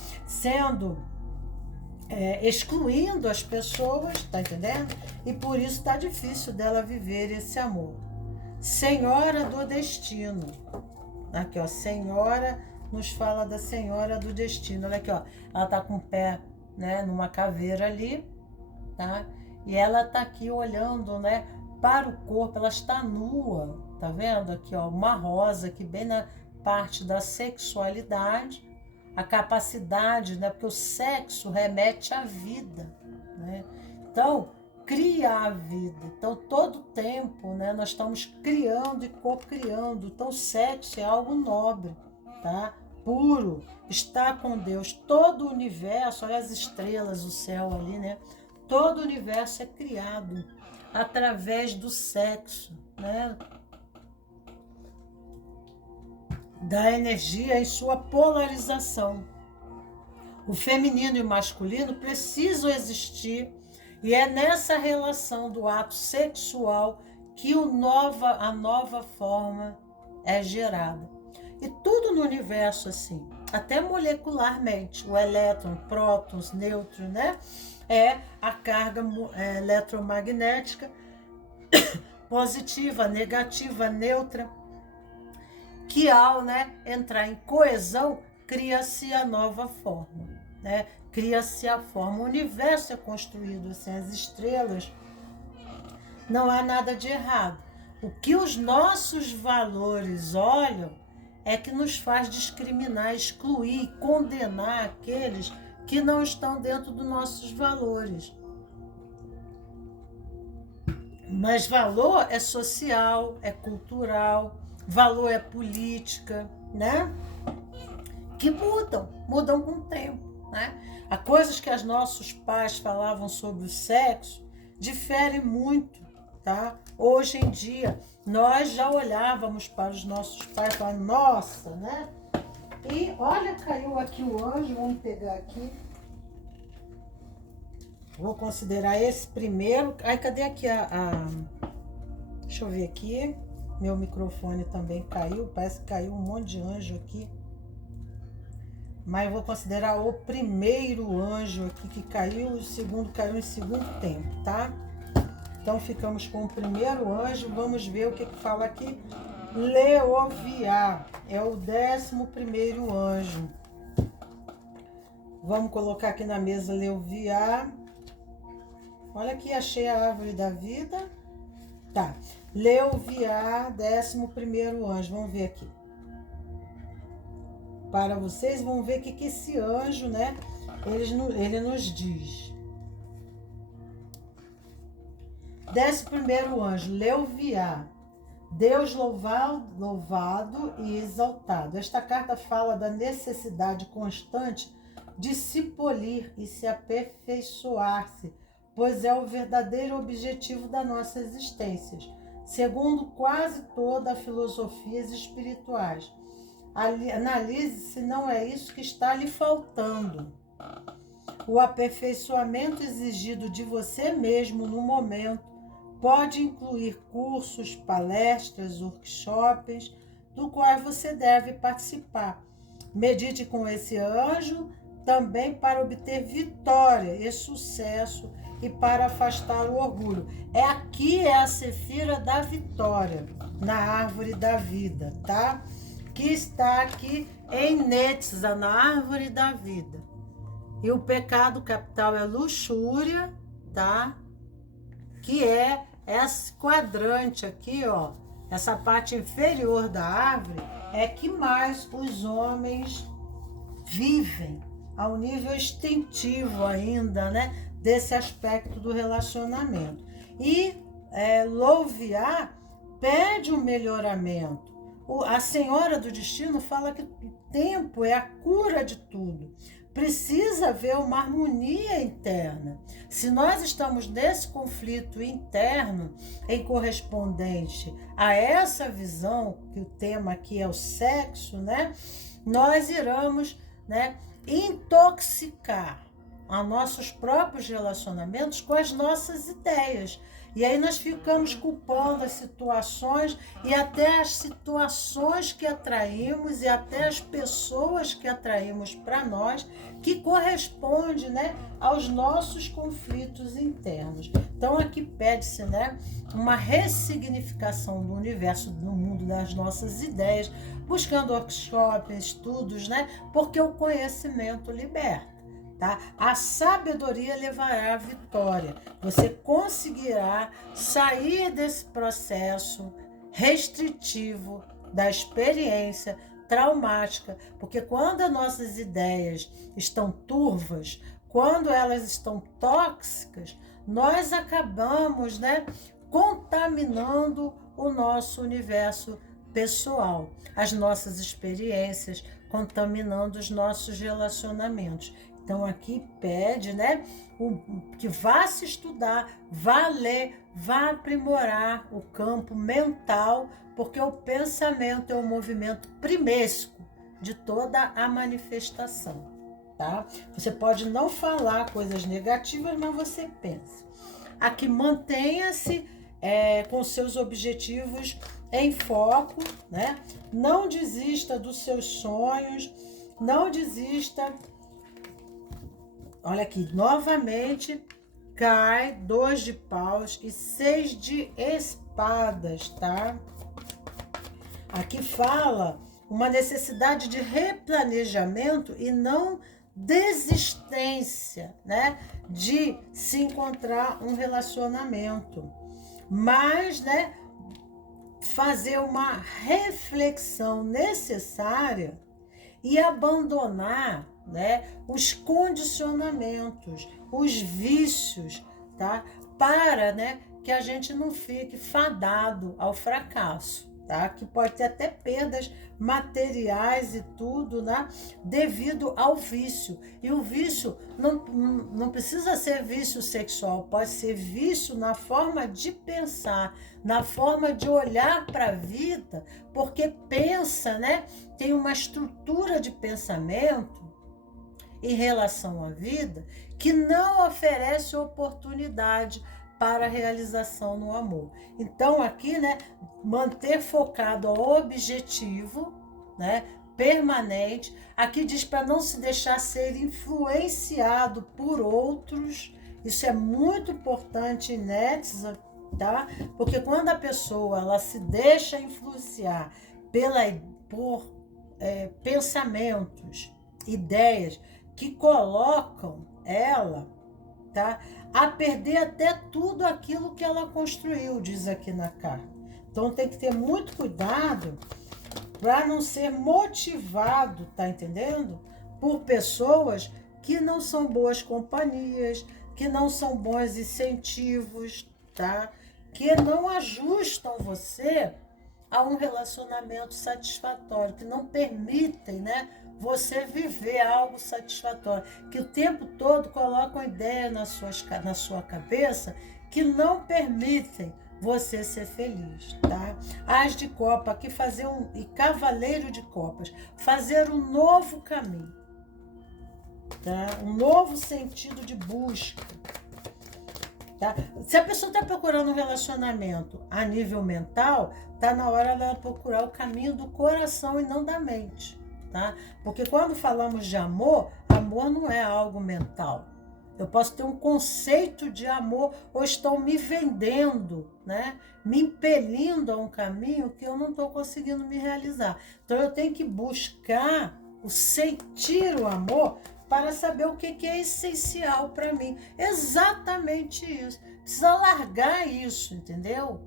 Excluindo as pessoas, tá entendendo? E por isso está difícil dela viver esse amor. Senhora do destino. Aqui, ó, Senhora, nos fala da Senhora do destino. Olha aqui, ó, ela tá com o pé, né, numa caveira ali, tá? E ela tá aqui olhando, né, para o corpo, ela está nua, tá vendo? Aqui, ó, uma rosa aqui bem na parte da sexualidade, a capacidade, né, porque o sexo remete à vida, né? Então, cria a vida. Então, todo tempo, né, nós estamos criando e co-criando. Então, o sexo é algo nobre, tá? Puro, está com Deus. Todo o universo, olha as estrelas, o céu ali, né? Todo o universo é criado através do sexo, né? Da energia em sua polarização. O feminino e o masculino precisam existir, e é nessa relação do ato sexual que a nova forma é gerada. E tudo no universo assim, até molecularmente, o elétron, prótons, nêutrons, né? É a carga eletromagnética positiva, negativa, neutra, que ao, né, entrar em coesão, cria-se a nova forma, né? Cria-se a forma. O universo é construído assim, as estrelas, não há nada de errado. O que os nossos valores olham é que nos faz discriminar, excluir, condenar aqueles que não estão dentro dos nossos valores. Mas valor é social, é cultural, valor é política, né? Que mudam com o tempo, né? Há coisas que os nossos pais falavam sobre o sexo diferem muito, tá? Hoje em dia, nós já olhávamos para os nossos pais e falávamos, nossa, né? E olha, caiu aqui o anjo, vamos pegar aqui. Vou considerar esse primeiro. Ai, cadê aqui Deixa eu ver aqui. Meu microfone também caiu. Parece que caiu um monte de anjo aqui. Mas eu vou considerar o primeiro anjo aqui que caiu. O segundo caiu em segundo tempo, tá? Então, ficamos com o primeiro anjo. Vamos ver o que fala aqui. Leoviá. É o 11º anjo. Vamos colocar aqui na mesa Leoviá. Olha aqui, achei a árvore da vida. Tá. Leoviá, 11º anjo. Vamos ver aqui. Para vocês, vamos ver o que esse anjo, né? Ele nos diz. 11º anjo, Leoviá. Deus louvado e exaltado. Esta carta fala da necessidade constante de se polir e se aperfeiçoar-se, pois é o verdadeiro objetivo da nossa existência, segundo quase toda a filosofias espirituais. Analise se não é isso que está lhe faltando. O aperfeiçoamento exigido de você mesmo no momento pode incluir cursos, palestras, workshops, do qual você deve participar. Medite com esse anjo também para obter vitória e sucesso e para afastar o orgulho. Aqui é a Sefira da vitória, na árvore da vida, tá? Que está aqui em Netzah, na árvore da vida. E o pecado capital é luxúria, tá? Que é esse quadrante aqui, ó. Essa parte inferior da árvore é que mais os homens vivem ao nível instintivo ainda, né? Desse aspecto do relacionamento. E Louviá pede um melhoramento. A Senhora do Destino fala que o tempo é a cura de tudo. Precisa haver uma harmonia interna. Se nós estamos nesse conflito interno, em correspondente a essa visão, que o tema aqui é o sexo, né? Nós iremos, né, intoxicar a nossos próprios relacionamentos com as nossas ideias. E aí nós ficamos culpando as situações e até as situações que atraímos e até as pessoas que atraímos para nós, que corresponde, né, aos nossos conflitos internos. Então aqui pede-se, né, uma ressignificação do universo, do mundo das nossas ideias, buscando workshops, estudos, né, porque o conhecimento liberta. Tá? A sabedoria levará à vitória. Você conseguirá sair desse processo restritivo da experiência traumática, porque quando as nossas ideias estão turvas, quando elas estão tóxicas, nós acabamos, né, contaminando o nosso universo pessoal, as nossas experiências, contaminando os nossos relacionamentos. Então aqui pede, né, que vá se estudar, vá ler, vá aprimorar o campo mental, porque o pensamento é o movimento primesco de toda a manifestação, tá? Você pode não falar coisas negativas, mas você pensa. Aqui mantenha-se com seus objetivos em foco, né? Não desista dos seus sonhos, não desista. Olha aqui, novamente, cai 2 de paus e 6 de espadas, tá? Aqui fala uma necessidade de replanejamento e não desistência, né? De se encontrar um relacionamento. Mas, né? Fazer uma reflexão necessária e abandonar, né, os condicionamentos, os vícios, tá? Para, né, que a gente não fique fadado ao fracasso, tá? Que pode ter até perdas materiais e tudo, né? Devido ao vício. E o vício não precisa ser vício sexual, pode ser vício na forma de pensar, na forma de olhar para a vida, porque pensa, né? Tem uma estrutura de pensamento em relação à vida que não oferece oportunidade para a realização no amor. Então aqui, né, manter focado ao objetivo, né, permanente. Aqui diz para não se deixar ser influenciado por outros. Isso é muito importante, Netza, tá? Porque quando a pessoa ela se deixa influenciar por pensamentos, ideias que colocam ela, tá, a perder até tudo aquilo que ela construiu, diz aqui na carta. Então tem que ter muito cuidado para não ser motivado, tá entendendo? Por pessoas que não são boas companhias, que não são bons incentivos, tá? Que não ajustam você a um relacionamento satisfatório, que não permitem, né, você viver algo satisfatório, que o tempo todo colocam ideia na sua cabeça que não permitem você ser feliz, tá? As de copa, aqui e cavaleiro de copas, fazer um novo caminho, tá? Um novo sentido de busca, tá? Se a pessoa está procurando um relacionamento a nível mental, tá na hora dela procurar o caminho do coração e não da mente, tá? Porque quando falamos de amor, amor não é algo mental. Eu posso ter um conceito de amor ou estou me vendendo, né? Me impelindo a um caminho que eu não estou conseguindo me realizar. Então eu tenho que buscar sentir o amor para saber o que é essencial para mim. Exatamente isso. Precisa largar isso, entendeu?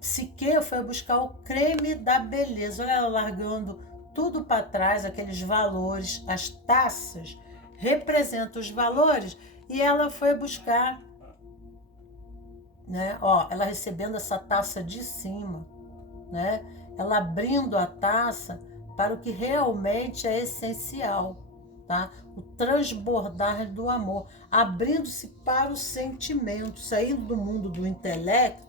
Psique foi buscar o creme da beleza. Olha ela largando tudo para trás, aqueles valores, as taças representam os valores, e ela foi buscar, né? Ó, ela recebendo essa taça de cima, né? Ela abrindo a taça para o que realmente é essencial, tá? O transbordar do amor, abrindo-se para o sentimento, saindo do mundo do intelecto,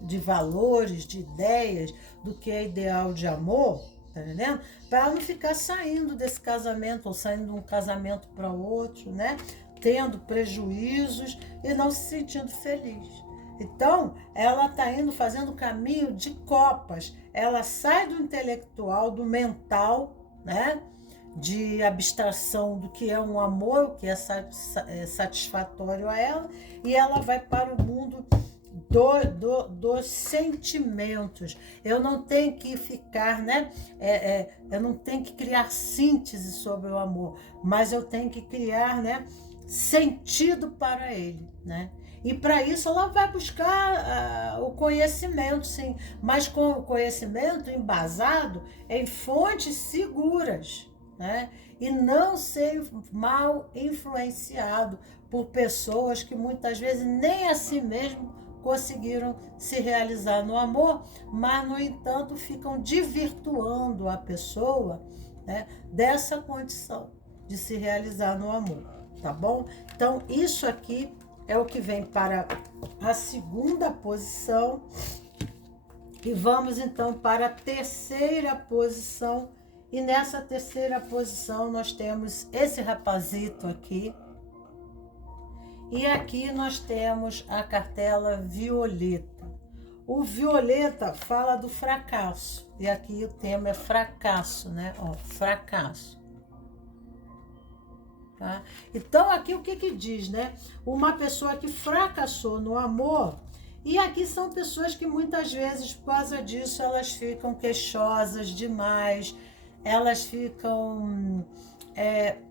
de valores, de ideias, do que é ideal de amor, tá entendendo? Para não ficar saindo desse casamento ou saindo de um casamento para outro, né? Tendo prejuízos e não se sentindo feliz. Então, ela está indo fazendo o caminho de copas. Ela sai do intelectual, do mental, né? De abstração do que é um amor, o que é satisfatório a ela, e ela vai para o mundo dos sentimentos. Eu não tenho que ficar, né? Eu não tenho que criar síntese sobre o amor, mas eu tenho que criar, né, sentido para ele, né? E para isso ela vai buscar o conhecimento, sim, mas com o conhecimento embasado em fontes seguras, né? E não ser mal influenciado por pessoas que muitas vezes nem a si mesmo conseguiram se realizar no amor, mas, no entanto, ficam desvirtuando a pessoa, né, dessa condição de se realizar no amor, tá bom? Então, isso aqui é o que vem para a segunda posição. E vamos, então, para a terceira posição. E nessa terceira posição nós temos esse rapazito aqui. E aqui nós temos a cartela violeta. O violeta fala do fracasso. E aqui o tema é fracasso, né? Ó, fracasso. Tá? Então, aqui o que que diz, né? Uma pessoa que fracassou no amor. E aqui são pessoas que muitas vezes, por causa disso, elas ficam queixosas demais. Elas ficam...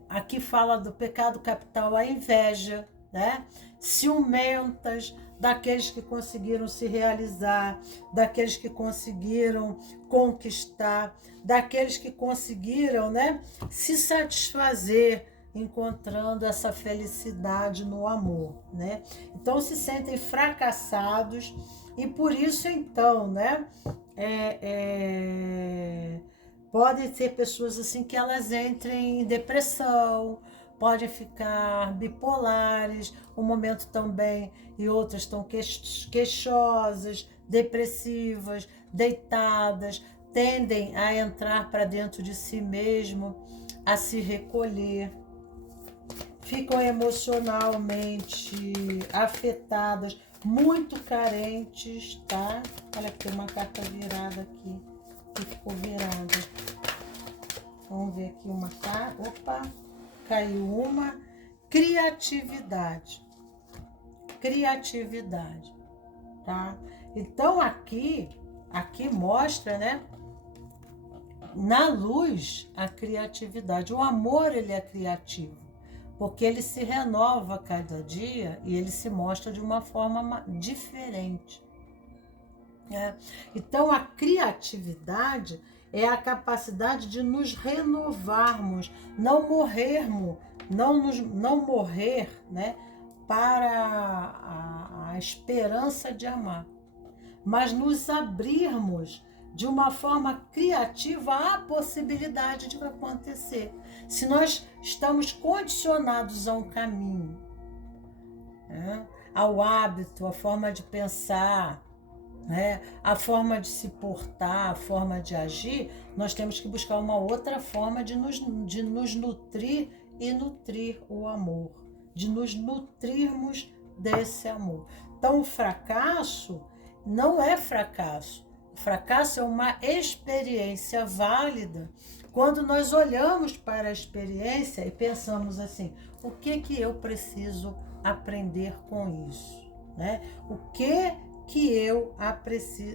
aqui fala do pecado capital, a inveja, né? Ciumentas daqueles que conseguiram se realizar, daqueles que conseguiram conquistar, daqueles que conseguiram, né, se satisfazer encontrando essa felicidade no amor, né? Então se sentem fracassados e por isso então, né, podem ser pessoas assim que elas entrem em depressão, podem ficar bipolares, um momento também, e outras estão queixosas, depressivas, deitadas, tendem a entrar para dentro de si mesmo, a se recolher, ficam emocionalmente afetadas, muito carentes, tá? Olha que tem uma carta virada aqui, que ficou virada. Vamos ver aqui uma carta. Opa! Caiu uma. Criatividade. Criatividade, tá? Então aqui mostra, né? Na luz, a criatividade. O amor, ele é criativo, porque ele se renova a cada dia e ele se mostra de uma forma diferente. Então a criatividade é a capacidade de nos renovarmos, não morrermos, não morrer, né, para a esperança de amar, mas nos abrirmos de uma forma criativa à possibilidade de acontecer. Se nós estamos condicionados a um caminho, né, ao hábito, à forma de pensar, né, a forma de se portar, a forma de agir, nós temos que buscar uma outra forma de nos nutrir e nutrir o amor, de nos nutrirmos desse amor. Então, o fracasso não é fracasso. O fracasso é uma experiência válida quando nós olhamos para a experiência e pensamos assim, o que eu preciso aprender com isso, né? O que eu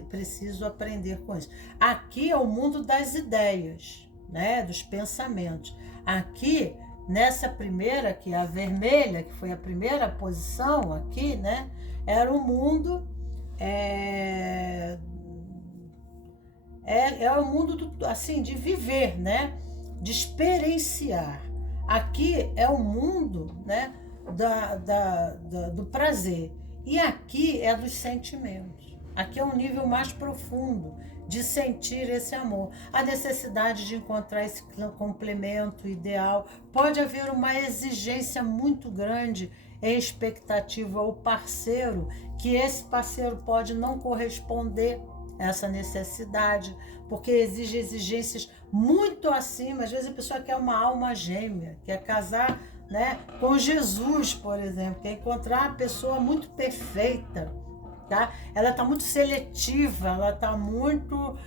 preciso aprender com isso. Aqui é o mundo das ideias, né? Dos pensamentos. Aqui, nessa primeira, que é a vermelha, que foi a primeira posição aqui, né? Era um mundo... É o mundo assim, de viver, né? De experienciar. Aqui é o mundo, né? Do prazer. E aqui é dos sentimentos. Aqui é um nível mais profundo de sentir esse amor. A necessidade de encontrar esse complemento ideal. Pode haver uma exigência muito grande em expectativa ao parceiro, que esse parceiro pode não corresponder a essa necessidade, porque exige exigências muito acima. Às vezes a pessoa quer uma alma gêmea, quer casar, né, com Jesus, por exemplo, quer encontrar uma pessoa muito perfeita, tá? Ela está muito seletiva, ela está muito,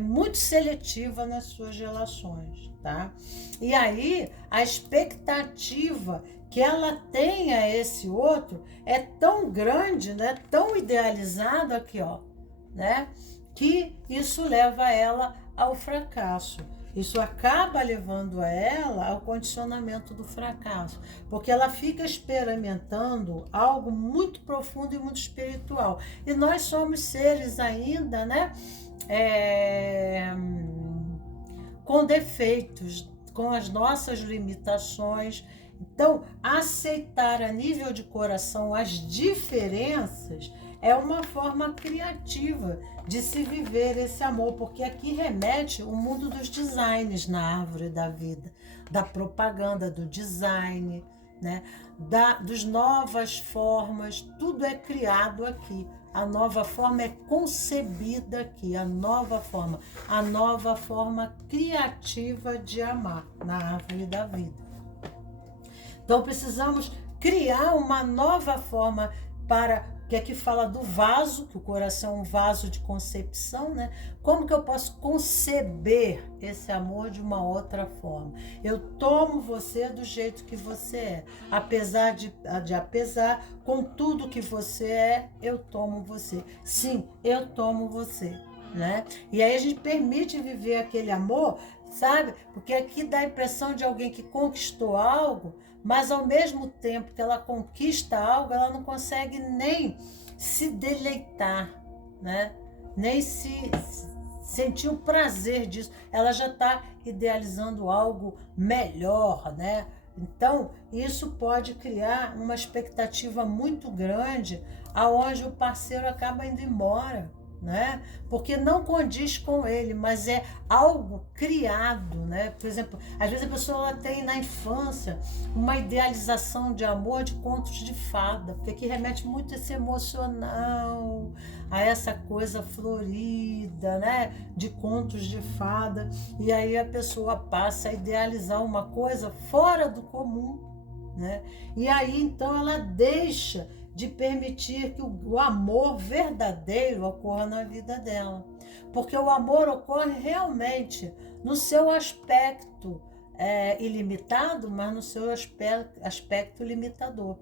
muito seletiva nas suas relações, tá? E aí a expectativa que ela tenha esse outro é tão grande, né, tão idealizado aqui, ó, né, que isso leva ela ao fracasso. Isso acaba levando a ela ao condicionamento do fracasso, porque ela fica experimentando algo muito profundo e muito espiritual. E nós somos seres ainda, né, com defeitos, com as nossas limitações. Então, aceitar a nível de coração as diferenças é uma forma criativa de se viver esse amor, porque aqui remete o mundo dos designs na árvore da vida, da propaganda, do design, né? Das novas formas, tudo é criado aqui. A nova forma é concebida aqui, a nova forma criativa de amar na árvore da vida. Então precisamos criar uma nova forma para porque aqui fala do vaso, que o coração é um vaso de concepção, né? Como que eu posso conceber esse amor de uma outra forma? Eu tomo você do jeito que você é, apesar apesar, com tudo que você é, eu tomo você. Sim, eu tomo você, né? E aí a gente permite viver aquele amor, sabe? Porque aqui dá a impressão de alguém que conquistou algo, mas ao mesmo tempo que ela conquista algo, ela não consegue nem se deleitar, né? Nem se sentir o prazer disso. Ela já está idealizando algo melhor, né? Então, isso pode criar uma expectativa muito grande, aonde o parceiro acaba indo embora, né? Porque não condiz com ele, mas é algo criado, né? Por exemplo, às vezes a pessoa ela tem na infância uma idealização de amor de contos de fada, porque aqui remete muito a esse emocional, a essa coisa florida, né? De contos de fada, e aí a pessoa passa a idealizar uma coisa fora do comum, né? E aí então ela deixa de permitir que o amor verdadeiro ocorra na vida dela. Porque o amor ocorre realmente no seu aspecto ilimitado, mas no seu aspecto limitador.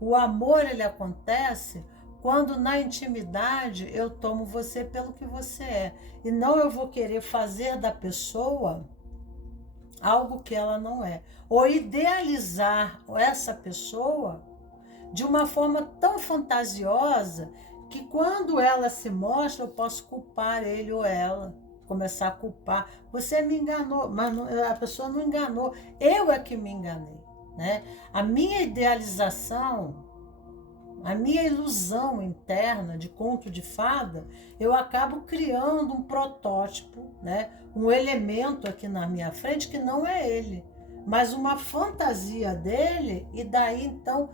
O amor, ele acontece quando na intimidade eu tomo você pelo que você é. E não eu vou querer fazer da pessoa algo que ela não é. Ou idealizar essa pessoa de uma forma tão fantasiosa que quando ela se mostra, eu posso culpar ele ou ela, começar a culpar. Você me enganou, mas não, a pessoa não enganou, eu é que me enganei, né? A minha idealização, a minha ilusão interna de conto de fada, eu acabo criando um protótipo, né? Um elemento aqui na minha frente que não é ele, mas uma fantasia dele, e daí então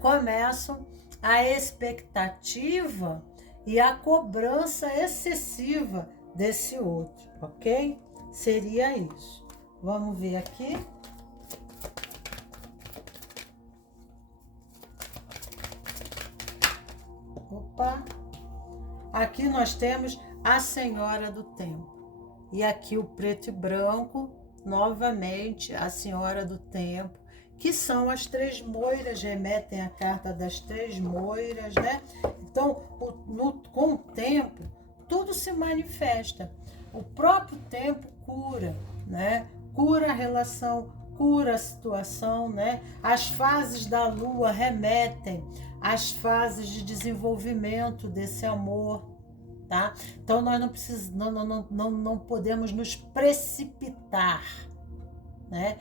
começam a expectativa e a cobrança excessiva desse outro, ok? Seria isso. Vamos ver aqui. Opa! Aqui nós temos a Senhora do Tempo. E aqui o preto e branco, novamente, a Senhora do Tempo, que são as três moiras, remetem à carta das três moiras, né? Então, com o tempo, tudo se manifesta. O próprio tempo cura, né? Cura a relação, cura a situação, né? As fases da lua remetem às fases de desenvolvimento desse amor, tá? Então nós não podemos nos precipitar, né?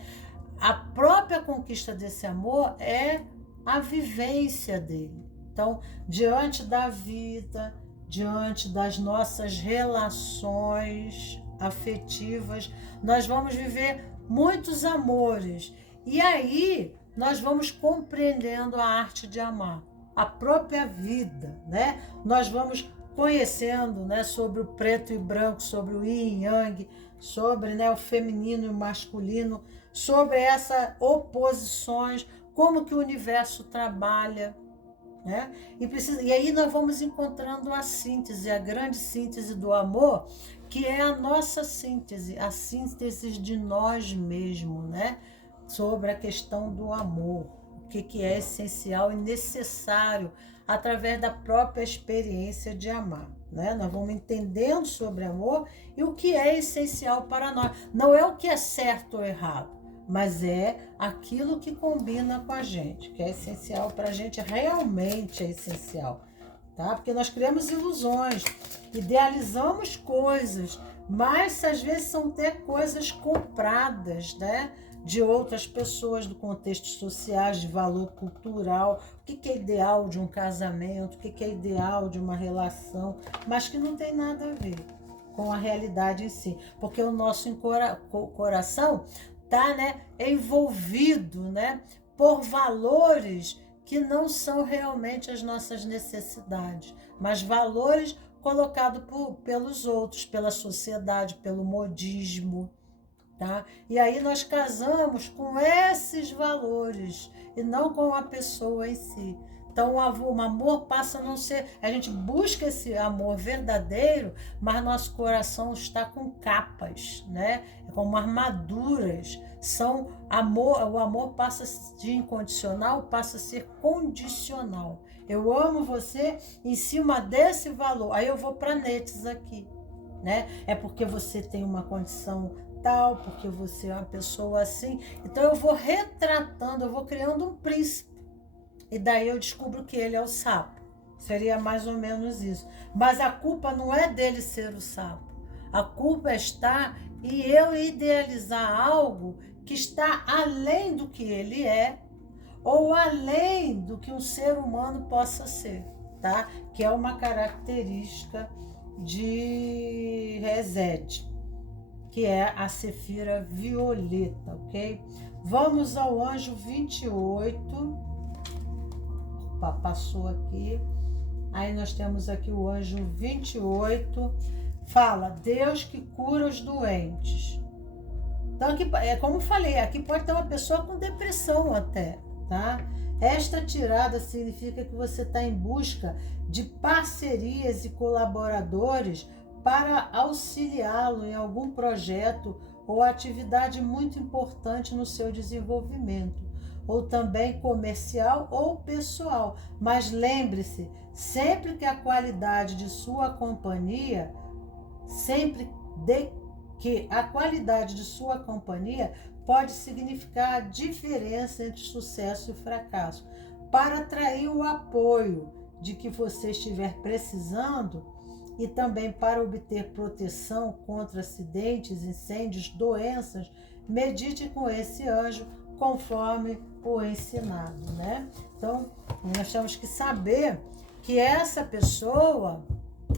A própria conquista desse amor é a vivência dele. Então, diante da vida, diante das nossas relações afetivas, nós vamos viver muitos amores. E aí nós vamos compreendendo a arte de amar, a própria vida, né? Nós vamos conhecendo, né, sobre o preto e branco, sobre o yin e yang, sobre, né, o feminino e o masculino, sobre essas oposições, como que o universo trabalha, né? E aí nós vamos encontrando a síntese, a grande síntese do amor, que é a nossa síntese, a síntese de nós mesmos, né? Sobre a questão do amor, o que é essencial e necessário através da própria experiência de amar, né? Nós vamos entendendo sobre amor e o que é essencial para nós. Não é o que é certo ou errado, mas é aquilo que combina com a gente, que é essencial para a gente, realmente é essencial, tá? Porque nós criamos ilusões, idealizamos coisas, mas às vezes são até coisas compradas, né? De outras pessoas, do contexto social, de valor cultural, o que é ideal de um casamento, o que é ideal de uma relação, mas que não tem nada a ver com a realidade em si, porque o nosso coração está, né, envolvido, né, por valores que não são realmente as nossas necessidades, mas valores colocados pelos outros, pela sociedade, pelo modismo. Tá? E aí nós casamos com esses valores e não com a pessoa em si. Então, o amor passa a não ser... A gente busca esse amor verdadeiro, mas nosso coração está com capas, né? Como armaduras. O amor passa de incondicional, passa a ser condicional. Eu amo você em cima desse valor. Aí eu vou para netes aqui, né? É porque você tem uma condição tal, porque você é uma pessoa assim. Então eu vou retratando, eu vou criando um príncipe. E daí eu descubro que ele é o sapo. Seria mais ou menos isso. Mas a culpa não é dele ser o sapo. A culpa está em eu idealizar algo que está além do que ele é, ou além do que um ser humano possa ser, tá? Que é uma característica de Resed, que é a Sefira Violeta, ok? Vamos ao anjo 28. Passou aqui. Aí nós temos aqui o anjo 28. Fala, Deus que cura os doentes. Então, aqui, como eu falei, aqui pode ter uma pessoa com depressão até, tá? Esta tirada significa que você está em busca de parcerias e colaboradores para auxiliá-lo em algum projeto ou atividade muito importante no seu desenvolvimento, ou também comercial ou pessoal. Mas lembre-se, sempre que a qualidade de sua companhia, pode significar a diferença entre sucesso e fracasso. Para atrair o apoio de que você estiver precisando e também para obter proteção contra acidentes, incêndios, doenças, medite com esse anjo conforme o ensinado, né? Então, nós temos que saber que essa pessoa,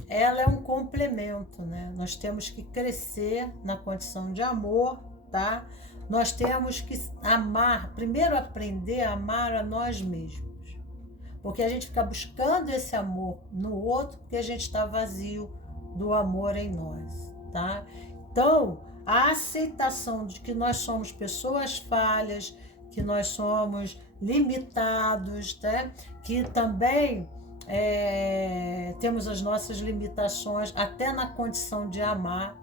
ela é um complemento, né? Nós temos que crescer na condição de amor, tá? Nós temos que amar, primeiro aprender a amar a nós mesmos. Porque a gente fica buscando esse amor no outro porque a gente está vazio do amor em nós, tá? Então, a aceitação de que nós somos pessoas falhas, que nós somos limitados, né? Que também temos as nossas limitações, até na condição de amar,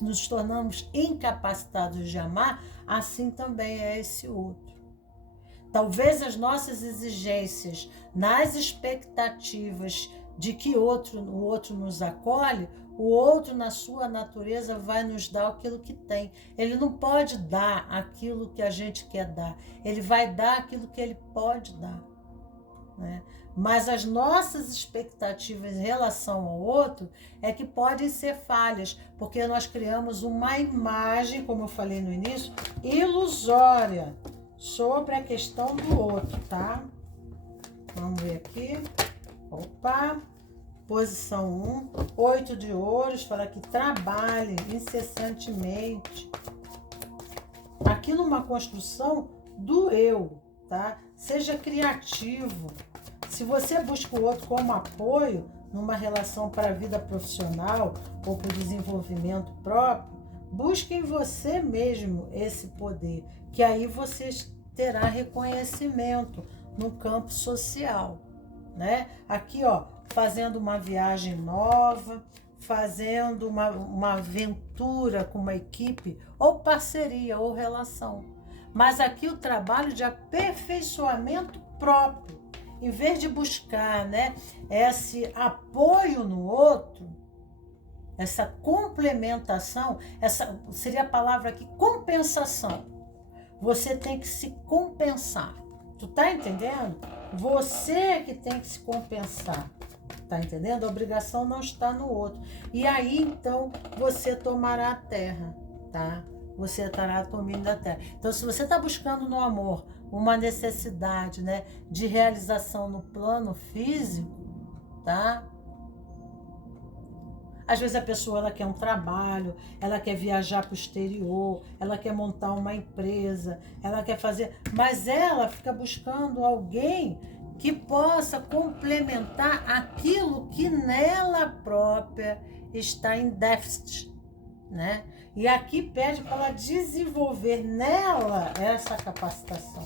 nos tornamos incapacitados de amar, assim também é esse outro. Talvez as nossas exigências nas expectativas de que o outro nos acolhe, o outro, na sua natureza, vai nos dar aquilo que tem. Ele não pode dar aquilo que a gente quer dar. Ele vai dar aquilo que ele pode dar, né? Mas as nossas expectativas em relação ao outro é que podem ser falhas, porque nós criamos uma imagem, como eu falei no início, ilusória sobre a questão do outro, tá? Vamos ver aqui. Opa! Posição 1, 8 de ouros, fala que trabalhe incessantemente. Aqui numa construção do eu, tá? Seja criativo. Se você busca o outro como apoio numa relação para a vida profissional ou para o desenvolvimento próprio, busque em você mesmo esse poder, que aí você terá reconhecimento no campo social, né? Aqui, ó, fazendo uma viagem nova, fazendo uma aventura com uma equipe, ou parceria, ou relação. Mas aqui o trabalho de aperfeiçoamento próprio, em vez de buscar, né, esse apoio no outro, essa complementação, essa seria a palavra aqui, compensação. Você tem que se compensar. Tu tá entendendo? Você é que tem que se compensar. Tá entendendo? A obrigação não está no outro. E aí, então, você tomará a terra, tá? Você estará tomando a terra. Então, se você está buscando no amor uma necessidade, né, de realização no plano físico, tá? Às vezes a pessoa ela quer um trabalho, ela quer viajar para o exterior, ela quer montar uma empresa, ela quer fazer... Mas ela fica buscando alguém que possa complementar aquilo que nela própria está em déficit, né? E aqui pede para ela desenvolver nela essa capacitação.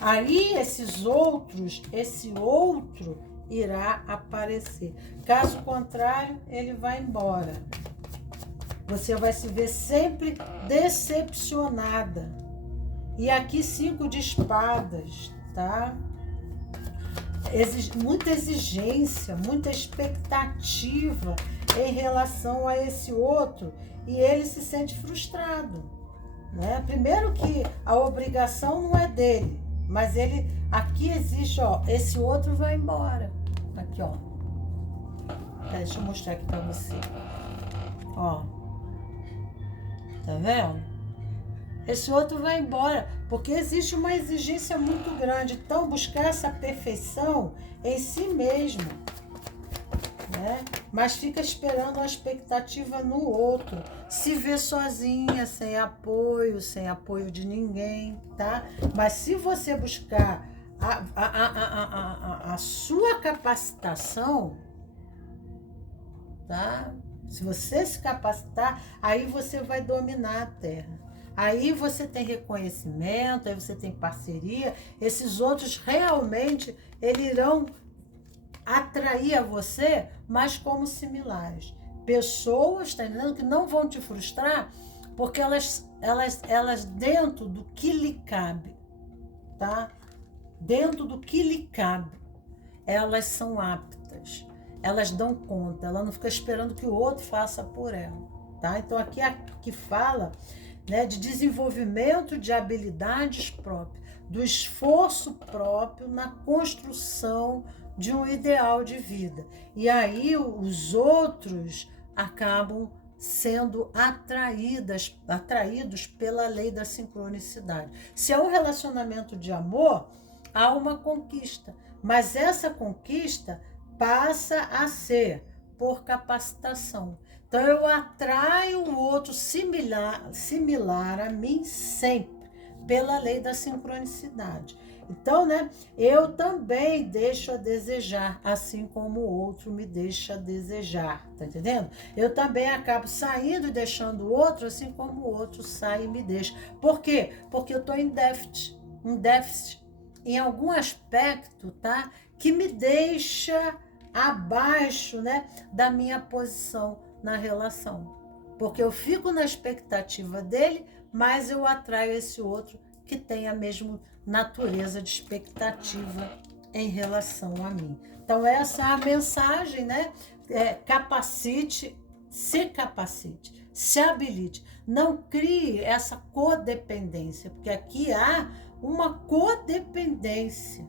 Aí esse outro irá aparecer. Caso contrário, ele vai embora. Você vai se ver sempre decepcionada. E aqui 5 de espadas, tá? Muita exigência, muita expectativa em relação a esse outro, e ele se sente frustrado, né? Primeiro que a obrigação não é dele, mas ele aqui existe, ó, esse outro vai embora. Aqui, ó. Deixa eu mostrar aqui para você. Ó. Tá vendo? Esse outro vai embora, porque existe uma exigência muito grande. Então, buscar essa perfeição em si mesmo, né? Mas fica esperando uma expectativa no outro. Se vê sozinha, sem apoio de ninguém, tá? Mas se você buscar a sua capacitação, tá? Se você se capacitar, aí você vai dominar a Terra. Aí você tem reconhecimento, aí você tem parceria. Esses outros realmente, eles irão atrair a você, mas como similares. Pessoas, tá entendendo? Que não vão te frustrar, porque elas dentro do que lhe cabe, tá? Dentro do que lhe cabe, elas são aptas. Elas dão conta, ela não fica esperando que o outro faça por ela, tá? Então aqui fala, né, de desenvolvimento de habilidades próprias, do esforço próprio na construção de um ideal de vida. E aí os outros acabam sendo atraídos pela lei da sincronicidade. Se é um relacionamento de amor, há uma conquista, mas essa conquista passa a ser por capacitação. Então, eu atraio um outro similar a mim sempre, pela lei da sincronicidade. Então, né, eu também deixo a desejar, assim como o outro me deixa a desejar, tá entendendo? Eu também acabo saindo e deixando o outro, assim como o outro sai e me deixa. Por quê? Porque eu estou em déficit, em algum aspecto, tá? Que me deixa abaixo, né, da minha posição na relação. Porque eu fico na expectativa dele, mas eu atraio esse outro que tem a mesma natureza de expectativa em relação a mim. Então, essa é a mensagem, né? Se capacite, se habilite. Não crie essa codependência, porque aqui há uma codependência,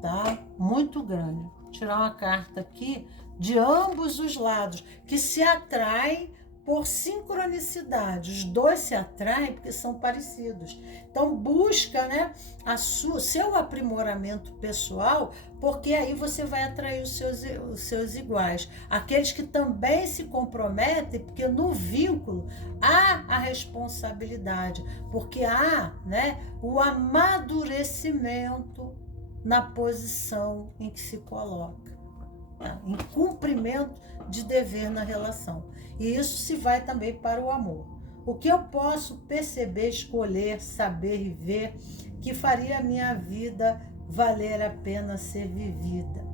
tá? Muito grande. Vou tirar uma carta aqui de ambos os lados, que se atraem por sincronicidade. Os dois se atraem porque são parecidos. Então, busca, né, seu aprimoramento pessoal, porque aí você vai atrair os seus iguais. Aqueles que também se comprometem, porque no vínculo há a responsabilidade, porque há, né, o amadurecimento na posição em que se coloca, tá? Em cumprimento de dever na relação. E isso se vai também para o amor. O que eu posso perceber, escolher, saber e ver que faria a minha vida valer a pena ser vivida?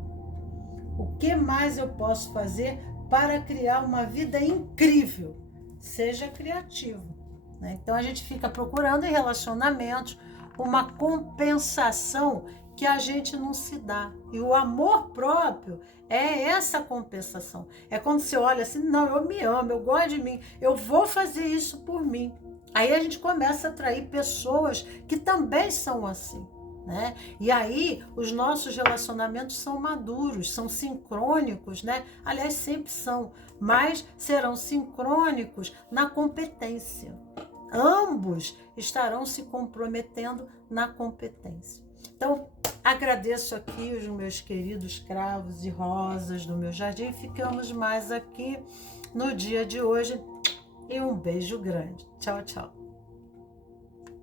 O que mais eu posso fazer para criar uma vida incrível? Seja criativo, né? Então a gente fica procurando em relacionamentos uma compensação que a gente não se dá. E o amor próprio é essa compensação. É quando você olha assim, não, eu me amo, eu gosto de mim, eu vou fazer isso por mim. Aí a gente começa a atrair pessoas que também são assim, né? E aí os nossos relacionamentos são maduros, são sincrônicos, né? Aliás, sempre são, mas serão sincrônicos na competência. Ambos estarão se comprometendo na competência. Então, agradeço aqui os meus queridos cravos e rosas do meu jardim. Ficamos mais aqui no dia de hoje. E um beijo grande. Tchau, tchau.